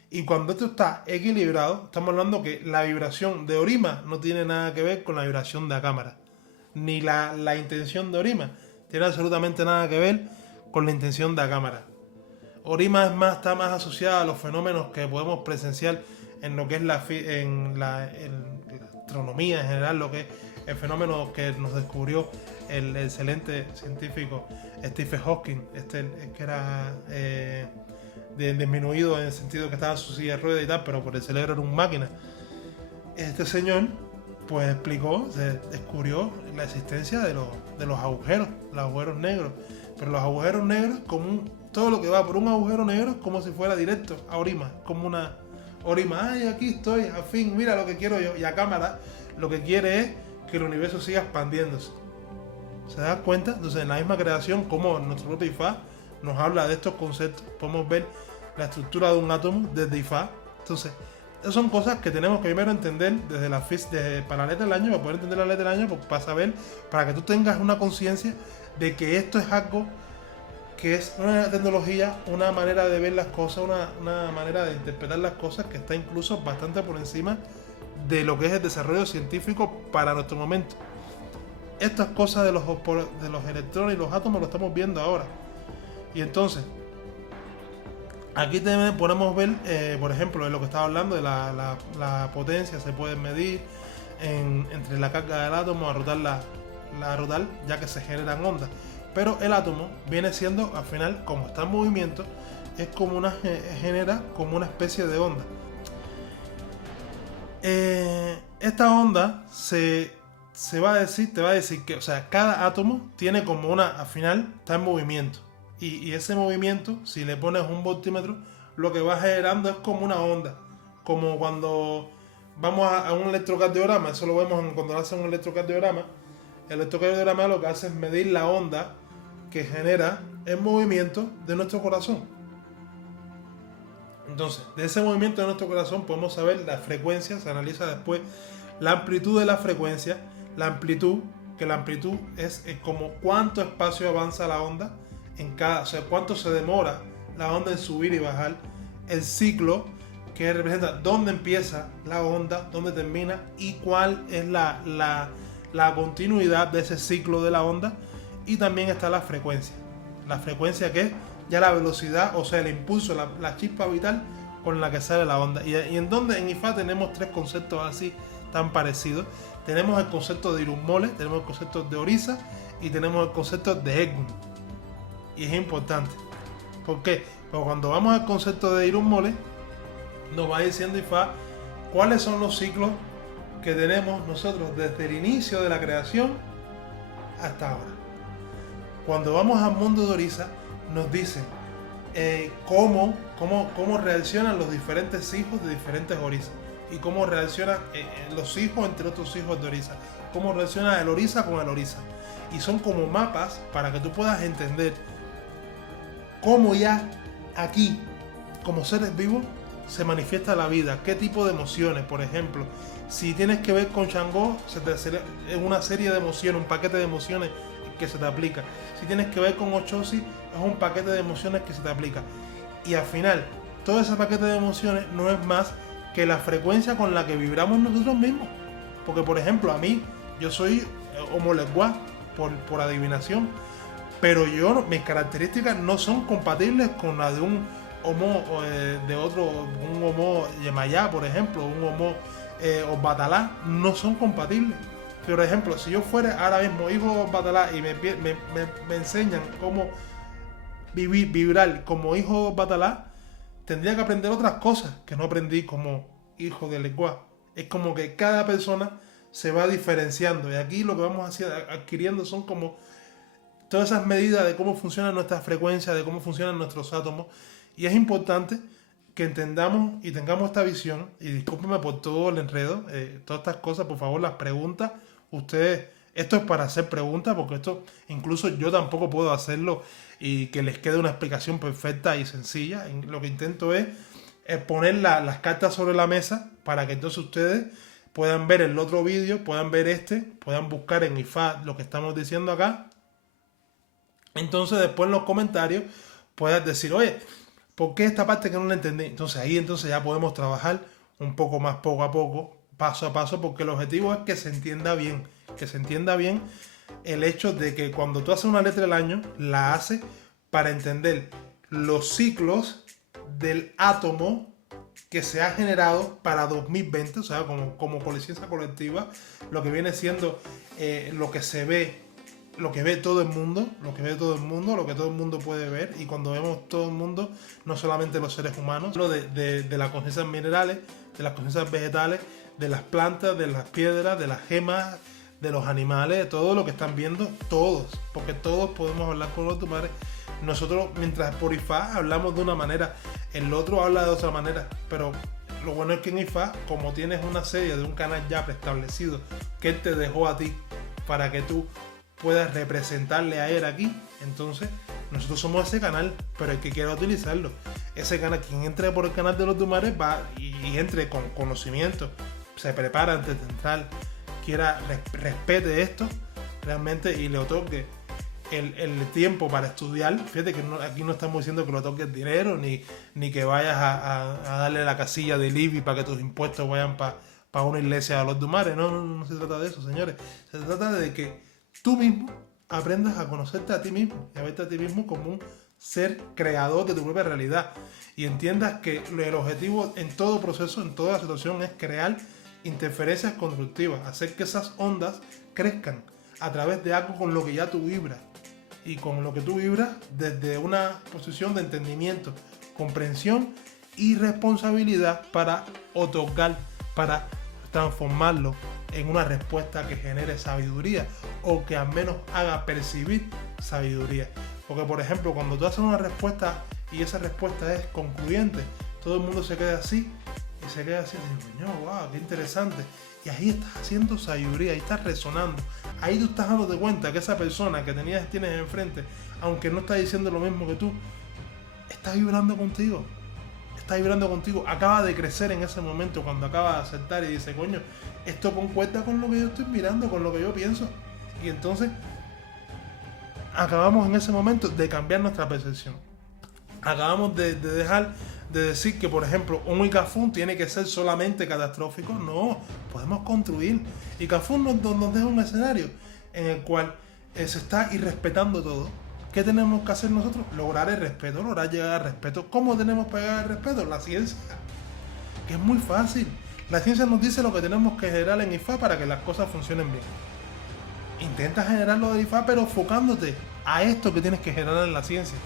Y cuando esto está equilibrado, estamos hablando que la vibración de Orima no tiene nada que ver con la vibración de la cámara. Ni la intención de Orima tiene absolutamente nada que ver con la intención de la cámara. Orima está más asociada a los fenómenos que podemos presenciar en lo que es la astronomía en general, lo que es el fenómeno que nos descubrió el excelente científico Stephen Hawking, que era disminuido en el sentido que estaba en su silla de ruedas y tal, pero por el cerebro era un máquina. Este señor pues descubrió la existencia de los agujeros negros. Pero los agujeros negros, todo lo que va por un agujero negro es como si fuera directo a Orima, como una Orima, ay, aquí estoy, al fin, mira lo que quiero yo. Y a cámara lo que quiere es que el universo siga expandiéndose. ¿Se dan cuenta? Entonces, en la misma creación, como nuestro propio IFA nos habla de estos conceptos, podemos ver la estructura de un átomo desde IFA. Entonces, esas son cosas que tenemos que primero entender para la letra del año, para poder entender la letra del año, para saber, para que tú tengas una conciencia de que esto es algo que es una tecnología, una manera de ver las cosas, una manera de interpretar las cosas que está incluso bastante por encima de lo que es el desarrollo científico para nuestro momento. Estas cosas de los electrones y los átomos lo estamos viendo ahora. Y entonces, aquí también podemos ver, por ejemplo, de lo que estaba hablando, de la potencia se puede medir entre la carga del átomo a rotar, ya que se generan ondas. Pero el átomo viene siendo, al final, como está en movimiento, genera como una especie de onda. Esta onda te va a decir que, o sea, cada átomo tiene como al final está en movimiento. Y ese movimiento, si le pones un voltímetro, lo que va generando es como una onda. Como cuando vamos a un electrocardiograma, eso lo vemos cuando hacen un electrocardiograma. El electrocardiograma lo que hace es medir la onda que genera el movimiento de nuestro corazón. Entonces, de ese movimiento de nuestro corazón podemos saber la frecuencia, se analiza después la amplitud de la frecuencia, la amplitud es como cuánto espacio avanza la onda o sea, cuánto se demora la onda en subir y bajar, el ciclo que representa dónde empieza la onda, dónde termina y cuál es la continuidad de ese ciclo de la onda. Y también está la frecuencia que es ya la velocidad, o sea, el impulso, la chispa vital con la que sale la onda. Y en IFA tenemos tres conceptos así tan parecidos. Tenemos el concepto de Irún-Moles, tenemos el concepto de Orisa y tenemos el concepto de Eggman. Y es importante. ¿Por qué? Porque cuando vamos al concepto de Irún-Moles, nos va diciendo IFA cuáles son los ciclos que tenemos nosotros desde el inicio de la creación hasta ahora. Cuando vamos al mundo de Orisa, nos dicen cómo reaccionan los diferentes hijos de diferentes Orisas y cómo reaccionan los hijos entre otros hijos de Orisa, cómo reacciona el Orisa con el Orisa. Y son como mapas para que tú puedas entender cómo ya aquí, como seres vivos, se manifiesta la vida, qué tipo de emociones. Por ejemplo, si tienes que ver con Shango, es una serie de emociones, un paquete de emociones que se te aplica. Si tienes que ver con Ochosi, es un paquete de emociones que se te aplica. Y al final, todo ese paquete de emociones no es más que la frecuencia con la que vibramos nosotros mismos. Porque, por ejemplo, a mí, yo soy Homo Legua por adivinación, pero mis características no son compatibles con la de un Homo un Homo Yemayá, por ejemplo, un Homo Batalá, no son compatibles. Por ejemplo, si yo fuera ahora mismo hijo Batalá y me enseñan cómo vibrar como hijo Batalá, tendría que aprender otras cosas que no aprendí como hijo de Legua. Es como que cada persona se va diferenciando. Y aquí lo que vamos adquiriendo son como todas esas medidas de cómo funciona nuestra frecuencia, de cómo funcionan nuestros átomos. Y es importante que entendamos y tengamos esta visión. Y discúlpenme por todo el enredo, todas estas cosas, por favor, las preguntas. Ustedes, esto es para hacer preguntas, porque esto incluso yo tampoco puedo hacerlo y que les quede una explicación perfecta y sencilla. Lo que intento es poner las cartas sobre la mesa para que entonces ustedes puedan ver el otro vídeo, puedan ver puedan buscar en IFA lo que estamos diciendo acá. Entonces después en los comentarios puedas decir, oye, ¿por qué esta parte que no la entendí? Entonces ahí ya podemos trabajar un poco más poco a poco, paso a paso, porque el objetivo es que se entienda bien el hecho de que cuando tú haces una letra del año, la haces para entender los ciclos del átomo que se ha generado para 2020, o sea, como conciencia colectiva, lo que viene siendo lo que se ve, lo que ve todo el mundo, lo que todo el mundo puede ver. Y cuando vemos todo el mundo, no solamente los seres humanos, sino de las conciencias minerales, de las conciencias vegetales, de las plantas, de las piedras, de las gemas, de los animales, de todo lo que están viendo, todos, porque todos podemos hablar con los Dumares. Nosotros, mientras por IFA hablamos de una manera, el otro habla de otra manera, pero lo bueno es que en IFA, como tienes una serie de un canal ya preestablecido que él te dejó a ti para que tú puedas representarle a él aquí, entonces nosotros somos ese canal, pero el que quiera utilizarlo, ese canal, quien entre por el canal de los Dumares va y entre con conocimiento, se prepara antes de entrar, quiera respete esto realmente y le otorgue el tiempo para estudiar. Fíjate que aquí no estamos diciendo que lo toques dinero ni que vayas a darle la casilla de IBI para que tus impuestos vayan para una iglesia a los Dumares. No se trata de eso, señores. Se trata de que tú mismo aprendas a conocerte a ti mismo y a verte a ti mismo como un ser creador de tu propia realidad y entiendas que el objetivo en todo proceso, en toda situación, es crear interferencias constructivas, hacer que esas ondas crezcan a través de algo con lo que ya tú vibras. Y con lo que tú vibras desde una posición de entendimiento, comprensión y responsabilidad para otorgar, para transformarlo en una respuesta que genere sabiduría o que al menos haga percibir sabiduría. Porque por ejemplo, cuando tú haces una respuesta y esa respuesta es concluyente, todo el mundo se queda así y se queda así y dice, wow, qué interesante. Y ahí estás haciendo sabiduría, ahí estás resonando. Ahí tú estás dándote cuenta que esa persona que tienes enfrente, aunque no está diciendo lo mismo que tú, está vibrando contigo. Está vibrando contigo. Acaba de crecer en ese momento cuando acaba de aceptar y dice, coño, esto concuerda con lo que yo estoy mirando, con lo que yo pienso. Y entonces acabamos en ese momento de cambiar nuestra percepción. Acabamos de dejar de decir que, por ejemplo, un Icafún tiene que ser solamente catastrófico. No, podemos construir. Icafún nos deja un escenario en el cual se está irrespetando todo. ¿Qué tenemos que hacer nosotros? Lograr el respeto, lograr llegar al respeto. ¿Cómo tenemos que llegar al respeto? La ciencia, que es muy fácil. La ciencia nos dice lo que tenemos que generar en IFA para que las cosas funcionen bien. Intenta generarlo de IFA, pero enfocándote a esto que tienes que generar en la ciencia.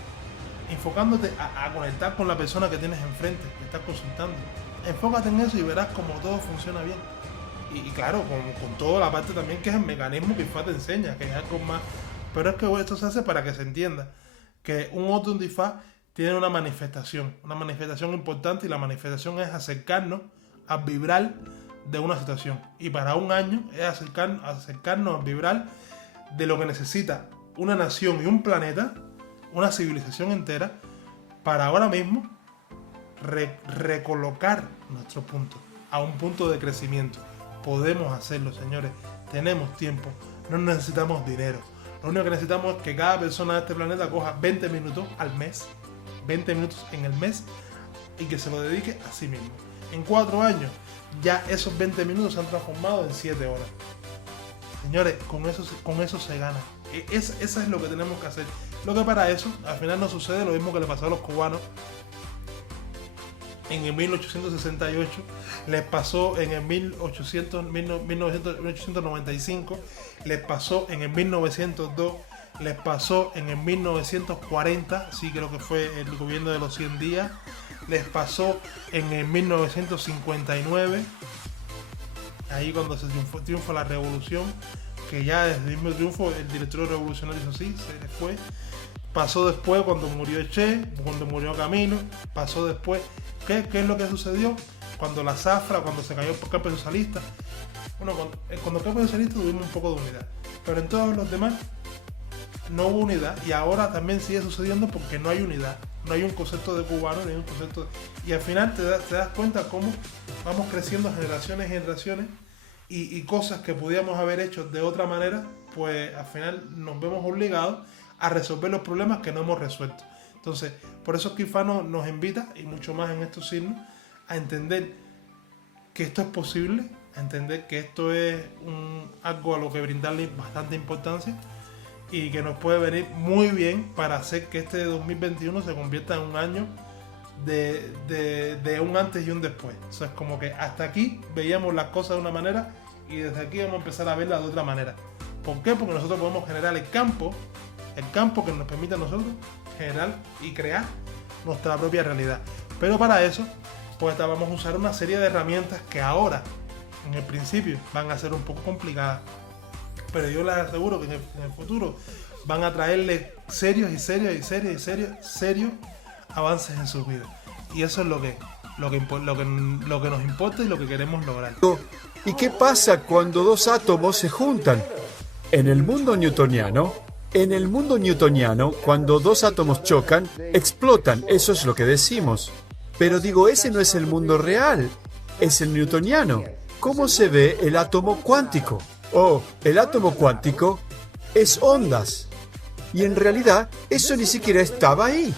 Enfocándote a conectar con la persona que tienes enfrente, que estás consultando. Enfócate en eso y verás cómo todo funciona bien. Y claro, con toda la parte también que es el mecanismo que IFA te enseña, que es algo más. Pero es que esto se hace para que se entienda que un Otum de IFA tiene una manifestación importante, y la manifestación es acercarnos a vibrar de una situación. Y para un año es acercarnos a vibrar de lo que necesita una nación y un planeta, una civilización entera, para ahora mismo recolocar nuestro punto a un punto de crecimiento. Podemos hacerlo, señores. Tenemos tiempo. No necesitamos dinero. Lo único que necesitamos es que cada persona de este planeta coja 20 minutos al mes, 20 minutos en el mes, y que se lo dedique a sí mismo. En 4 años, ya esos 20 minutos se han transformado en 7 horas. Señores, con eso se gana. Eso es lo que tenemos que hacer. Lo que para eso, al final no sucede lo mismo que le pasó a los cubanos en el 1868, les pasó en el 1895, les pasó en el 1902, les pasó en el 1940, sí, creo que fue el gobierno de los 100 días, les pasó en el 1959, ahí cuando se triunfa la revolución, que ya desde el mismo triunfo el directorio revolucionario hizo así, se le fue. Pasó después cuando murió Che, cuando murió Camilo, pasó después, ¿qué es lo que sucedió? Cuando la zafra, cuando se cayó el campo socialista. Bueno, cuando el campo socialista tuvimos un poco de unidad, pero en todos los demás no hubo unidad, y ahora también sigue sucediendo porque no hay unidad, no hay un concepto de cubano, no hay un concepto de... Y al final te das cuenta cómo vamos creciendo generaciones y generaciones, y cosas que podíamos haber hecho de otra manera, pues al final nos vemos obligados a resolver los problemas que no hemos resuelto. Entonces, por eso es que IFA nos invita, y mucho más en estos signos, a entender que esto es posible, a entender que esto es algo a lo que brindarle bastante importancia, y que nos puede venir muy bien para hacer que este 2021 se convierta en un año de un antes y un después. O sea, es como que hasta aquí veíamos las cosas de una manera, y desde aquí vamos a empezar a verlas de otra manera. ¿Por qué? Porque nosotros podemos generar el campo que nos permite a nosotros generar y crear nuestra propia realidad. Pero para eso, pues vamos a usar una serie de herramientas que ahora, en el principio, van a ser un poco complicadas, pero yo les aseguro que en el futuro van a traerle serios avances en sus vidas. Y eso es lo que nos importa y lo que queremos lograr. ¿Y qué pasa cuando dos átomos se juntan? En el mundo newtoniano, cuando dos átomos chocan, explotan, eso es lo que decimos. Pero digo, ese no es el mundo real, es el newtoniano. ¿Cómo se ve el átomo cuántico? Oh, el átomo cuántico es ondas. Y en realidad, eso ni siquiera estaba ahí.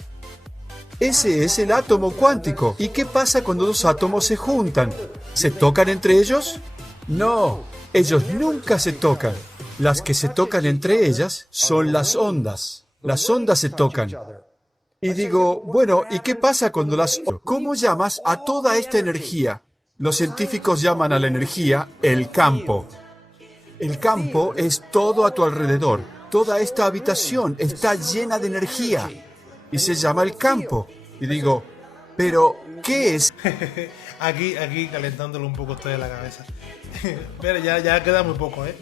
Ese es el átomo cuántico. ¿Y qué pasa cuando dos átomos se juntan? ¿Se tocan entre ellos? No, ellos nunca se tocan. Las que se tocan entre ellas son las ondas. Las ondas se tocan. Y digo, bueno, ¿y qué pasa cuando ¿Cómo llamas a toda esta energía? Los científicos llaman a la energía el campo. El campo es todo a tu alrededor. Toda esta habitación está llena de energía. Y se llama el campo. Y digo, ¿pero qué es? Aquí calentándolo un poco estoy en la cabeza. Pero ya queda muy poco, ¿eh?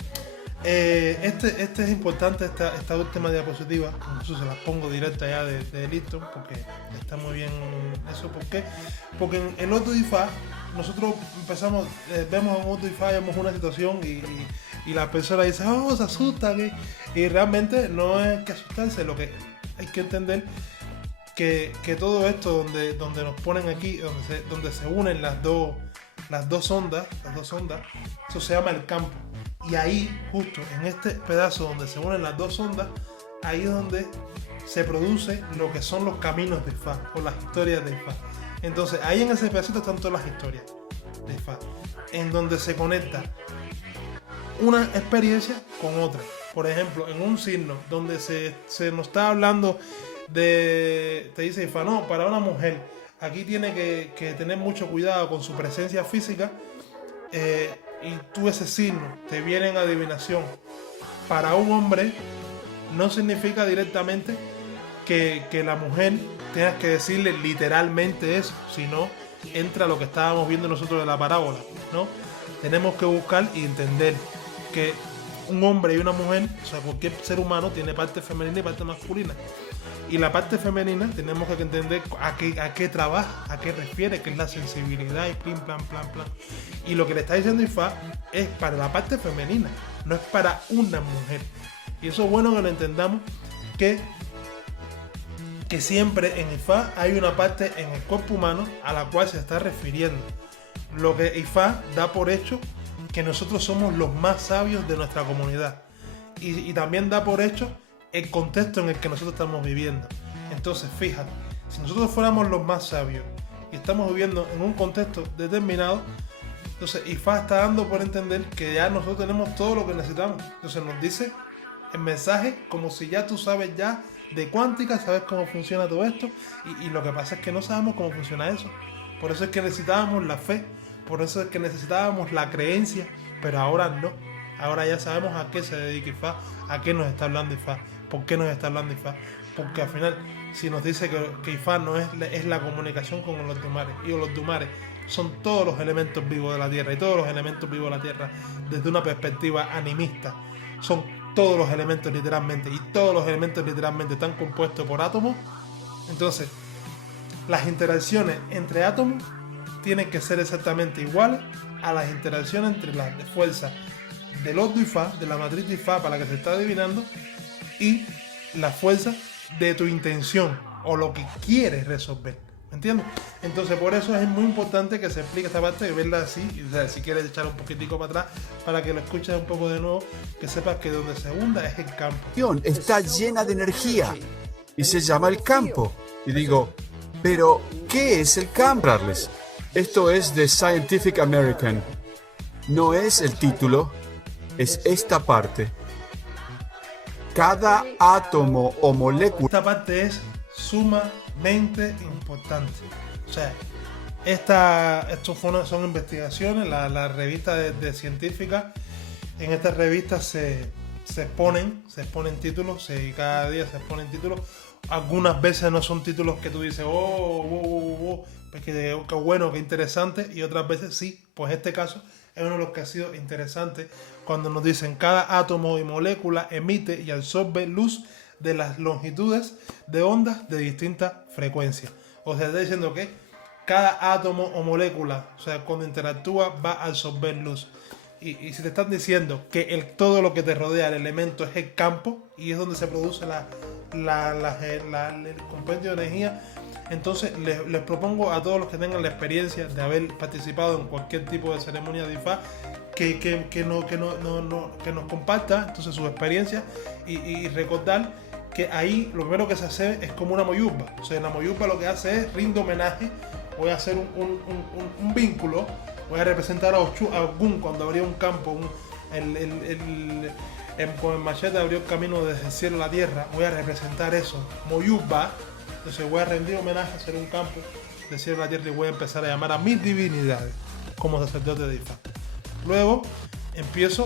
Este es importante, esta última diapositiva, incluso se las pongo directa ya de listo, porque está muy bien eso. ¿Por qué? Porque en el otro IFA, nosotros empezamos, vemos en otro IFA, vemos una situación y la persona dice, oh, se asusta, y realmente no es que asustarse, lo que hay que entender que todo esto donde nos ponen aquí, donde se unen las dos ondas, eso se llama el campo. Y ahí, justo en este pedazo donde se unen las dos ondas, ahí es donde se produce lo que son los caminos de IFA, o las historias de IFA. Entonces, ahí en ese pedacito están todas las historias de IFA, en donde se conecta una experiencia con otra. Por ejemplo, en un signo donde se nos está hablando te dice IFA, no, para una mujer, aquí tiene que tener mucho cuidado con su presencia física, y tú ese signo te viene en adivinación. Para un hombre no significa directamente que la mujer tengas que decirle literalmente eso, sino entra lo que estábamos viendo nosotros de la parábola, ¿no? Tenemos que buscar y entender que un hombre y una mujer, o sea, cualquier ser humano tiene parte femenina y parte masculina. Y la parte femenina tenemos que entender a qué trabaja, a qué refiere, que es la sensibilidad y plan. Y lo que le está diciendo IFA es para la parte femenina, no es para una mujer. Y eso es bueno que lo entendamos, que siempre en IFA hay una parte en el cuerpo humano a la cual se está refiriendo. Lo que IFA da por hecho que nosotros somos los más sabios de nuestra comunidad. Y también da por hecho el contexto en el que nosotros estamos viviendo. Entonces, fíjate, si nosotros fuéramos los más sabios y estamos viviendo en un contexto determinado, entonces IFA está dando por entender que ya nosotros tenemos todo lo que necesitamos. Entonces nos dice el mensaje como si ya tú sabes ya de cuántica, sabes cómo funciona todo esto, y lo que pasa es que no sabemos cómo funciona eso. Por eso es que necesitábamos la fe, por eso es que necesitábamos la creencia, pero ahora no. Ahora ya sabemos a qué se dedica IFA, a qué nos está hablando IFA, por qué nos está hablando IFA. Porque al final, si nos dice que IFA no es la comunicación con los Dumares, y los Dumares, son todos los elementos vivos de la Tierra, y todos los elementos vivos de la Tierra desde una perspectiva animista son todos los elementos literalmente, y todos los elementos literalmente están compuestos por átomos. Entonces las interacciones entre átomos tienen que ser exactamente iguales a las interacciones entre las fuerzas del ordo y fa, de la matriz de fa para la que se está adivinando, y la fuerza de tu intención o lo que quieres resolver. ¿Me entiendes? Entonces por eso es muy importante que se explique esta parte y verla así. O sea, si quieres echar un poquitico para atrás para que lo escuches un poco de nuevo, que sepas que donde se hunda es el campo. Está llena de energía y se llama el campo. Y digo, pero ¿qué es el campo? Esto es de Scientific American. No es el título, es esta parte. Cada átomo o molécula. Esta parte es sumamente importante. O sea, estos son investigaciones, la revista de científica. En estas revistas se exponen títulos, y cada día se exponen títulos. Algunas veces no son títulos que tú dices, pues qué bueno, qué interesante, y otras veces sí. Pues este caso es uno de los que ha sido interesante, cuando nos dicen cada átomo y molécula emite y absorbe luz de las longitudes de ondas de distintas frecuencias. O sea, está diciendo que cada átomo o molécula, o sea, cuando interactúa va a absorber luz. Y si te están diciendo que todo lo que te rodea, el elemento, es el campo, y es donde se produce el compendio de energía, entonces les propongo a todos los que tengan la experiencia de haber participado en cualquier tipo de ceremonia de IFA que nos comparta entonces su experiencia, y recordar que ahí lo primero que se hace es como una moyuba. O sea, en la moyuba lo que hace es rinde homenaje, voy a hacer un vínculo, voy a representar a Ogún cuando abrió un campo, con el machete abrió el camino desde el cielo a la tierra, voy a representar eso, moyuba. Entonces voy a rendir homenaje, a hacer un campo del cielo a la tierra, y voy a empezar a llamar a mis divinidades como sacerdote de Ifá. Luego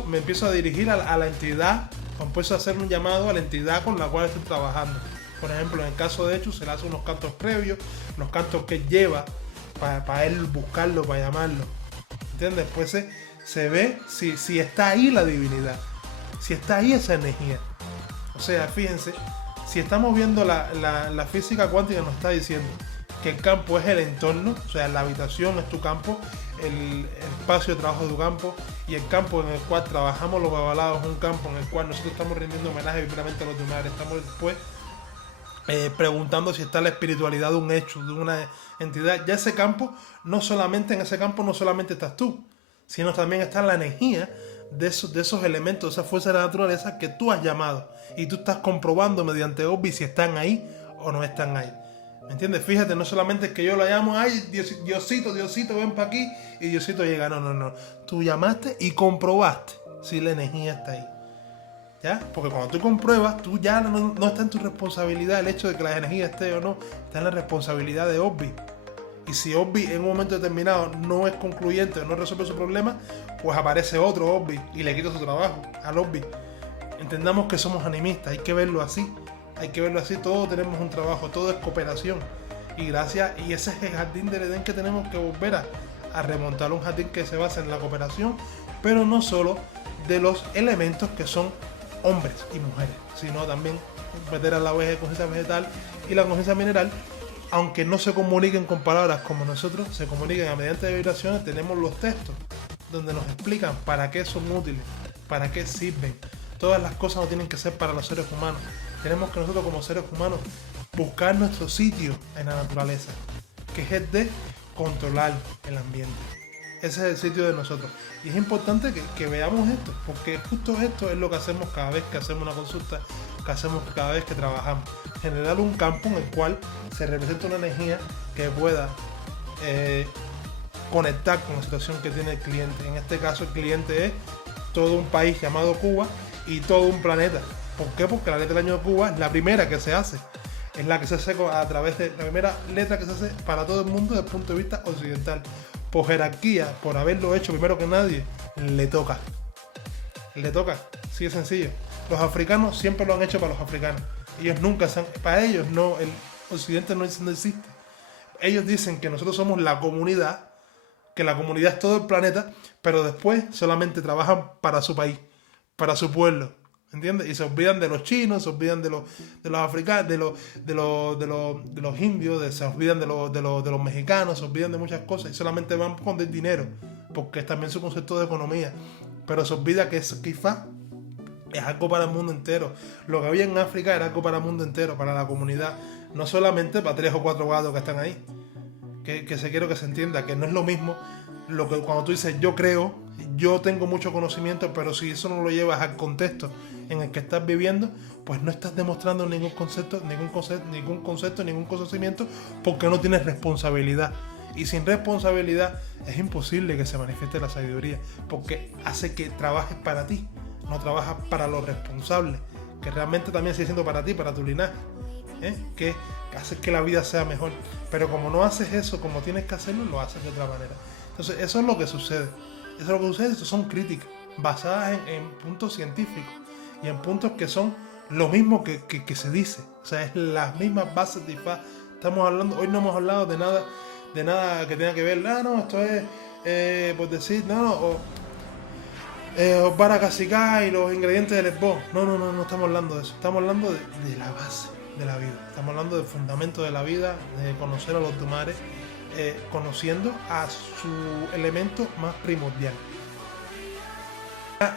me empiezo a dirigir a la entidad, empiezo a hacer un llamado a la entidad con la cual estoy trabajando. Por ejemplo, en el caso de Echu se le hace unos cantos previos, los cantos que él lleva para él buscarlo, para llamarlo. ¿Entiendes? Después se ve si está ahí la divinidad, si está ahí esa energía. O sea, fíjense, si estamos viendo la física cuántica nos está diciendo que el campo es el entorno, o sea, la habitación es tu campo, el espacio de trabajo de tu campo, y el campo en el cual trabajamos los babalados es un campo en el cual nosotros estamos rindiendo homenaje vibramente a los demás. Estamos después preguntando si está la espiritualidad de un hecho, de una entidad. Ya ese campo, en ese campo no solamente estás tú, sino también está la energía de esos elementos, de esa fuerza de la naturaleza que tú has llamado, y tú estás comprobando mediante Obi si están ahí o no están ahí. ¿Me entiendes? Fíjate, no solamente es que yo lo llamo, ay, Diosito, ven para aquí, y Diosito llega. No. Tú llamaste y comprobaste si la energía está ahí. ¿Ya? Porque cuando tú compruebas, tú ya no está en tu responsabilidad el hecho de que la energía esté o no, está en la responsabilidad de Obi. Y si Obi en un momento determinado no es concluyente o no resuelve su problema, pues aparece otro Obi y le quita su trabajo al Obi. Entendamos que somos animistas, hay que verlo así. Todos tenemos un trabajo, todo es cooperación. Y ese es el jardín del Edén que tenemos que volver a remontar, un jardín que se basa en la cooperación, pero no solo de los elementos que son hombres y mujeres, sino también meter a la conciencia vegetal y la conciencia mineral. Aunque no se comuniquen con palabras como nosotros, se comuniquen a mediante de vibraciones. Tenemos los textos donde nos explican para qué son útiles, para qué sirven. Todas las cosas no tienen que ser para los seres humanos. Tenemos que nosotros como seres humanos buscar nuestro sitio en la naturaleza, que es el de controlar el ambiente. Ese es el sitio de nosotros. Y es importante que veamos esto, porque justo esto es lo que hacemos cada vez que hacemos una consulta, que hacemos cada vez que trabajamos. Generar un campo en el cual se representa una energía que pueda conectar con la situación que tiene el cliente. En este caso el cliente es todo un país llamado Cuba y todo un planeta. ¿Por qué? Porque la letra del año de Cuba es la primera que se hace. Es la que se hace a través de la primera letra que se hace para todo el mundo desde el punto de vista occidental. Por jerarquía, por haberlo hecho primero que nadie, le toca. Así de sencillo. Los africanos siempre lo han hecho para los africanos. Ellos nunca para ellos no, el occidente no existe. Ellos dicen que nosotros somos la comunidad, que la comunidad es todo el planeta, pero después solamente trabajan para su país, para su pueblo, ¿entiendes? Y se olvidan de los chinos, se olvidan de los africanos, de los indios, se olvidan de los mexicanos, se olvidan de muchas cosas y solamente van con el dinero, porque es también su concepto de economía. Pero se olvida que IFA es algo para el mundo entero. Lo que había en África era algo para el mundo entero, para la comunidad, no solamente para 3 o 4 gatos que están ahí. Que se quiero que se entienda que no es lo mismo lo que cuando tú dices yo creo, yo tengo mucho conocimiento, pero si eso no lo llevas al contexto en el que estás viviendo, pues no estás demostrando ningún concepto, ningún conocimiento, porque no tienes responsabilidad. Y sin responsabilidad es imposible que se manifieste la sabiduría, porque hace que trabajes para ti, no trabajas para los responsables, que realmente también sigue siendo para ti, para tu linaje, que hace que la vida sea mejor. Pero como no haces eso como tienes que hacerlo, lo haces de otra manera. Entonces eso es lo que sucede. Eso son críticas basadas en puntos científicos y en puntos que son lo mismo que se dice. O sea, es las mismas bases de IFA. Hoy no hemos hablado de nada que tenga que ver, esto es por decir, Obara Cacica y los ingredientes del esbo. No estamos hablando de eso. Estamos hablando de la base de la vida. Estamos hablando del fundamento de la vida, de conocer a los Dumares, conociendo a su elemento más primordial.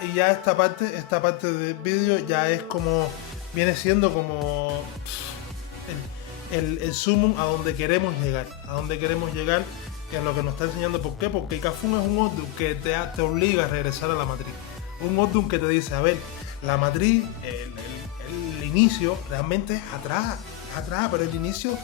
Y ya esta parte del vídeo ya es como, viene siendo como el sumum a donde queremos llegar, que es lo que nos está enseñando. ¿Por qué? Porque Kafun es un Odun que te obliga a regresar a la matriz. Un Odun que te dice, a ver, la matriz, el inicio realmente es atrás, pero el inicio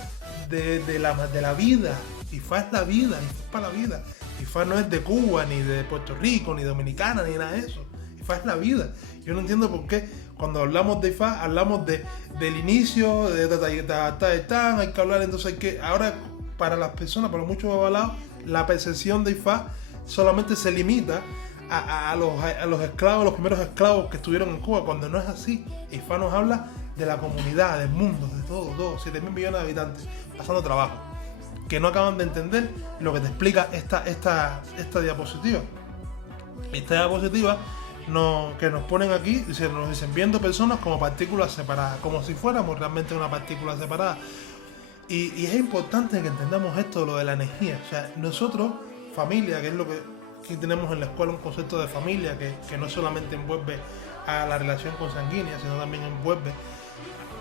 de la vida. IFA es la vida, IFA es para la vida. IFA no es de Cuba, ni de Puerto Rico, ni Dominicana, ni nada de eso. IFA es la vida. Yo no entiendo por qué cuando hablamos de IFA, hablamos del inicio, hay que hablar, entonces ahora para las personas, para muchos avalados, la percepción de IFA solamente se limita a los esclavos, los primeros esclavos que estuvieron en Cuba, cuando no es así. IFA nos habla de la comunidad, del mundo, de todo, 7.000 millones de habitantes pasando trabajo, que no acaban de entender lo que te explica esta diapositiva. Esta diapositiva que nos ponen aquí, nos dicen viendo personas como partículas separadas, como si fuéramos realmente una partícula separada. Y es importante que entendamos esto, lo de la energía. O sea, nosotros, familia, que es lo que aquí tenemos en la escuela, un concepto de familia que no solamente envuelve a la relación consanguínea, sino también envuelve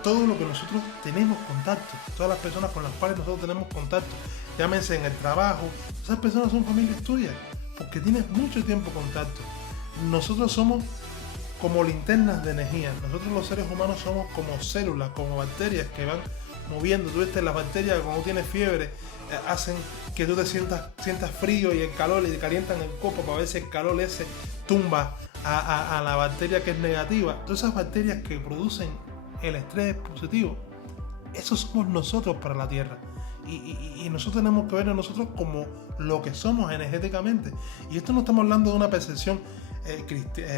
todo lo que nosotros tenemos contacto, todas las personas con las cuales nosotros tenemos contacto, llámense en el trabajo, esas personas son familias tuyas, porque tienes mucho tiempo contacto. Nosotros somos como linternas de energía, nosotros los seres humanos somos como células, como bacterias que van moviendo. Tú ves, las bacterias cuando tienes fiebre hacen que tú te sientas frío y el calor, y te calientan el cuerpo para ver si el calor ese tumba a la bacteria que es negativa. Todas esas bacterias que producen el estrés positivo, esos somos nosotros para la Tierra. Y nosotros tenemos que ver a nosotros como lo que somos energéticamente. Y esto no estamos hablando de una percepción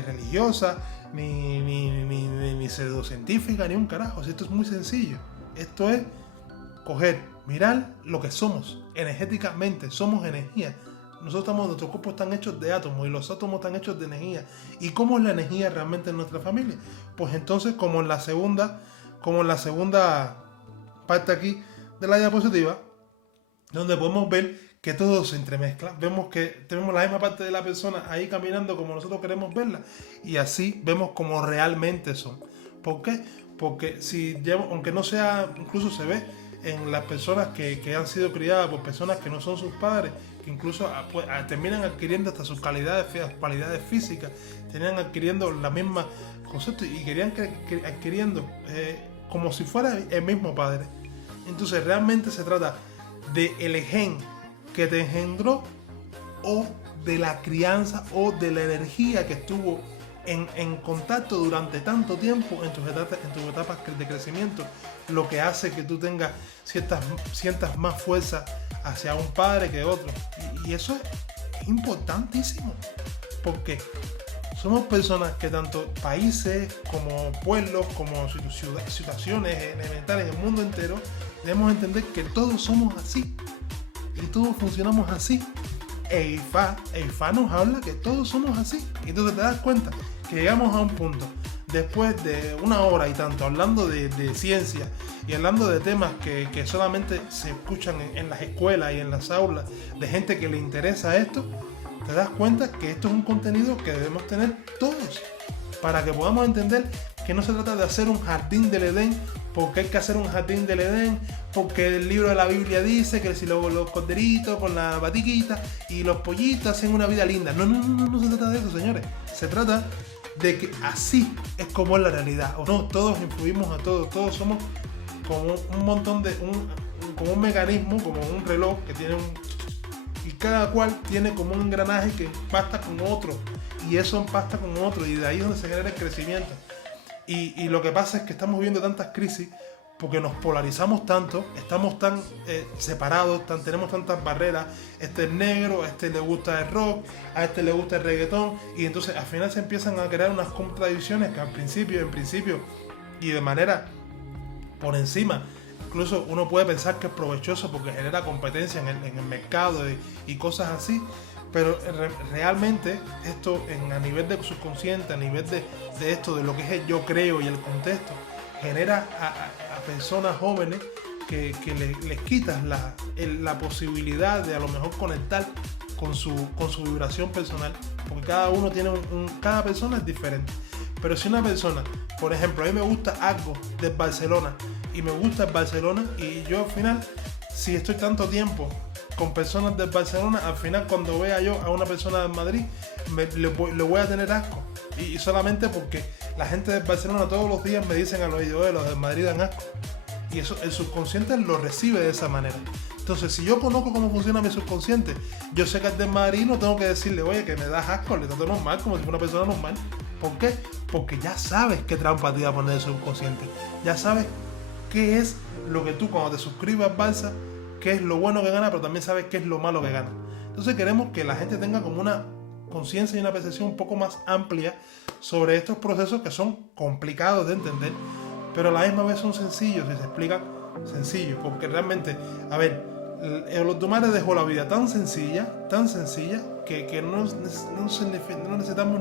religiosa, ni pseudocientífica, ni un carajo. Esto es muy sencillo. Esto es mirar lo que somos energéticamente. Somos energía. Nuestros cuerpos están hechos de átomos y los átomos están hechos de energía. ¿Y cómo es la energía realmente en nuestra familia? Pues entonces, como en la segunda parte aquí de la diapositiva, donde podemos ver que todo se entremezcla. Vemos que tenemos la misma parte de la persona ahí caminando como nosotros queremos verla, y así vemos como realmente son. ¿Por qué? Porque aunque no sea, incluso se ve en las personas que han sido criadas por personas que no son sus padres, que incluso terminan adquiriendo hasta sus cualidades físicas, terminan adquiriendo las mismas conceptos y querían adquiriendo como si fuera el mismo padre. Entonces realmente se trata de el gen que te engendró, o de la crianza, o de la energía que estuvo en contacto durante tanto tiempo en tus etapas de crecimiento, lo que hace que tú sientas más fuerza hacia un padre que otro. Y eso es importantísimo, porque somos personas que tanto países como pueblos, como situaciones elementales en el mundo entero, debemos entender que todos somos así y todos funcionamos así. EIFA nos habla que todos somos así. Y entonces te das cuenta que llegamos a un punto, después de 1 hora y tanto, hablando de ciencia y hablando de temas que solamente se escuchan en las escuelas y en las aulas, de gente que le interesa esto, te das cuenta que esto es un contenido que debemos tener todos, para que podamos entender que no se trata de hacer un jardín del Edén, porque hay que hacer un jardín del Edén, porque el libro de la Biblia dice que si los corderitos con la batiquita y los pollitos hacen una vida linda. No se trata de eso, señores. Se trata de que así es como es la realidad. O no, todos influimos a todos somos como un montón de, como un mecanismo, como un reloj que tiene y cada cual tiene como un engranaje que empasta con otro, y eso empasta con otro, y de ahí es donde se genera el crecimiento. Y lo que pasa es que estamos viendo tantas crisis porque nos polarizamos tanto, estamos tan separados, tenemos tantas barreras. Este es negro, a este le gusta el rock, a este le gusta el reggaetón, y entonces al final se empiezan a crear unas contradicciones que en principio y de manera por encima, incluso uno puede pensar que es provechoso porque genera competencia en el mercado y cosas así. Pero realmente esto a nivel de subconsciente, a nivel de esto, de lo que es el yo creo y el contexto, genera a personas jóvenes que les quitas la posibilidad de a lo mejor conectar con su vibración personal, porque cada uno tiene cada persona es diferente. Pero si una persona, por ejemplo, a mí me gusta algo del Barcelona y me gusta el Barcelona, y yo al final, si estoy tanto tiempo con personas del Barcelona, al final cuando vea yo a una persona del Madrid le voy a tener asco, y solamente porque la gente del Barcelona todos los días me dicen al oído, los del Madrid dan asco, y eso el subconsciente lo recibe de esa manera. Entonces, si yo conozco cómo funciona mi subconsciente, yo sé que al del Madrid no tengo que decirle, oye, que me das asco, le trato normal, como si fuera una persona normal. ¿Por qué? Porque ya sabes qué trampa te va a poner el subconsciente, ya sabes qué es lo que tú, cuando te suscribes al Barça, qué es lo bueno que gana, pero también sabes qué es lo malo que gana. Entonces queremos que la gente tenga como una conciencia y una percepción un poco más amplia sobre estos procesos que son complicados de entender, pero a la misma vez son sencillos y se explican sencillos, porque realmente, a ver, los Dumares dejó la vida tan sencilla, que no necesitamos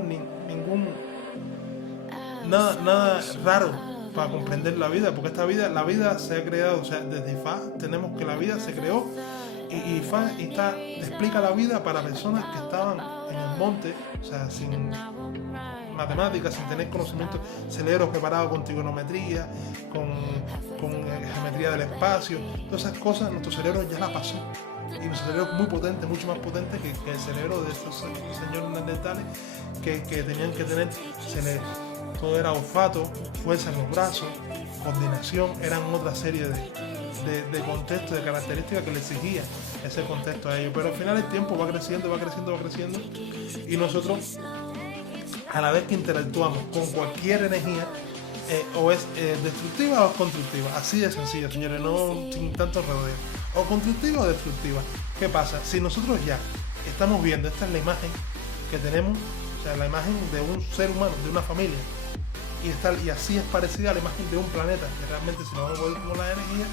nada raro para comprender la vida, porque la vida se ha creado, o sea, desde IFA tenemos que la vida se creó, y IFA explica la vida para personas que estaban en el monte, o sea, sin matemáticas, sin tener conocimiento, cerebros preparados con trigonometría, con geometría del espacio, todas esas cosas, nuestro cerebro ya la pasó, y nuestro cerebro es muy potente, mucho más potente que el cerebro de estos señores neandertales que tenían que tener todo era olfato, fuerza en los brazos, coordinación, eran otra serie de contextos, de características que le exigía ese contexto a ellos. Pero al final el tiempo va creciendo, y nosotros, a la vez que interactuamos con cualquier energía, o es destructiva o es constructiva, así de sencillo, señores, no sin tanto rodeo, o constructiva o destructiva. ¿Qué pasa? Si nosotros ya estamos viendo, esta es la imagen que tenemos, o sea, la imagen de un ser humano, de una familia, y así es parecida a la imagen de un planeta, que realmente, si nos vamos a poder con la energía,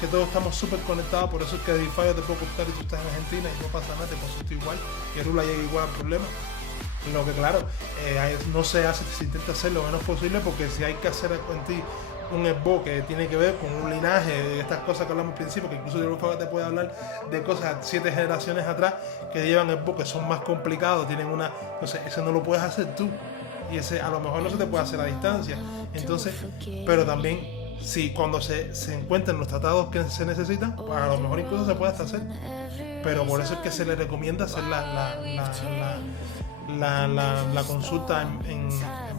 que todos estamos súper conectados. Por eso es que de IFA yo te puedo contar y tú estás en Argentina y no pasa nada, te consulto igual, y Arula llega igual al problema. Lo que claro, no se hace, se intenta hacer lo menos posible, porque si hay que hacer en ti un esbo que tiene que ver con un linaje, de estas cosas que hablamos al principio, que incluso yo te puedo hablar de cosas 7 generaciones atrás que llevan esbo que son más complicados, tienen entonces eso no lo puedes hacer tú, y ese a lo mejor no se te puede hacer a distancia. Entonces, pero también si cuando se encuentran los tratados que se necesitan, pues a lo mejor incluso se puede hasta hacer, pero por eso es que se le recomienda hacer la consulta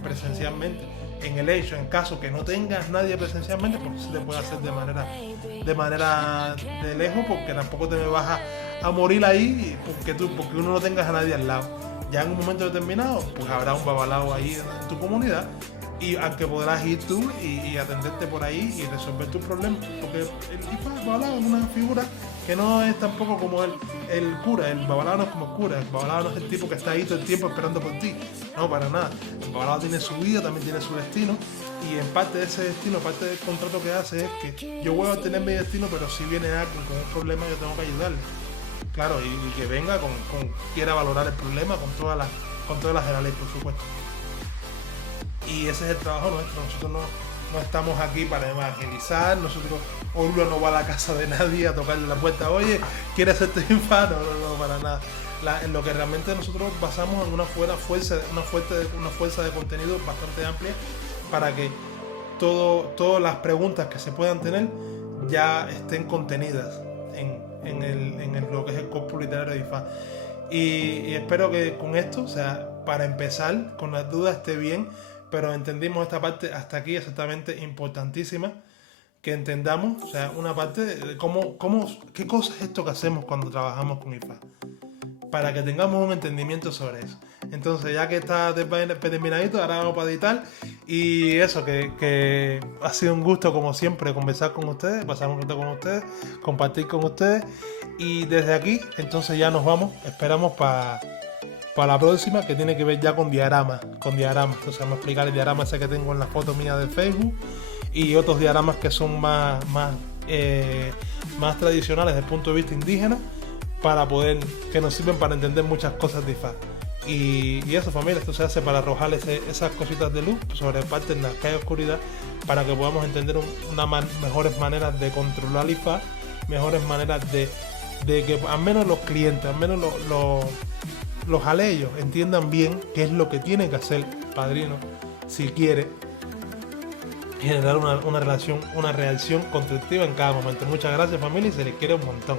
presencialmente. En el hecho, en caso que no tengas nadie presencialmente, porque se te puede hacer de manera de lejos, porque tampoco te vas a morir ahí porque uno no tengas a nadie al lado. Ya en un momento determinado, pues habrá un babalao ahí en tu comunidad, y al que podrás ir tú y atenderte por ahí y resolver tus problemas, porque el babalao es una figura que no es tampoco como el cura. El babalao no es como el cura, el babalao no es el tipo que está ahí todo el tiempo esperando por ti, no, para nada. El babalao tiene su vida, también tiene su destino, y en parte de ese destino, parte del contrato que hace es que yo voy a obtener mi destino, pero si viene alguien con un problema yo tengo que ayudarle. claro, y que venga quiera valorar el problema con todas las de la ley, por supuesto. Y ese es el trabajo nuestro. Nosotros no estamos aquí para evangelizar. Nosotros, Orula no va a la casa de nadie a tocarle la puerta. Oye, ¿quieres hacerte IFA? No, para nada. En lo que realmente nosotros basamos en una fuerza de contenido bastante amplia para que todas las preguntas que se puedan tener ya estén contenidas en lo que es el corpus literario de IFA. Y espero que con esto, o sea, para empezar, con las dudas esté bien, pero entendimos esta parte hasta aquí exactamente importantísima, que entendamos, o sea, una parte de qué cosa es esto que hacemos cuando trabajamos con IFA, para que tengamos un entendimiento sobre eso. Entonces, ya que está terminadito, ahora vamos para editar. Y eso, que ha sido un gusto, como siempre, conversar con ustedes, pasar un rato con ustedes, compartir con ustedes. Y desde aquí, entonces ya nos vamos. Esperamos para la próxima, que tiene que ver ya con diagramas. Entonces, vamos a explicar el diagrama ese que tengo en la foto mía de Facebook. Y otros diagramas que son más tradicionales desde el punto de vista indígena, que nos sirven para entender muchas cosas de IFA. Y eso, familia, esto se hace para arrojar esas cositas de luz sobre parte en la que hay oscuridad, para que podamos entender mejores maneras de controlar IFA, mejores maneras de que al menos los clientes, al menos los aleyos entiendan bien qué es lo que tiene que hacer padrino si quiere generar una reacción constructiva en cada momento. Muchas gracias, familia, y se les quiere un montón.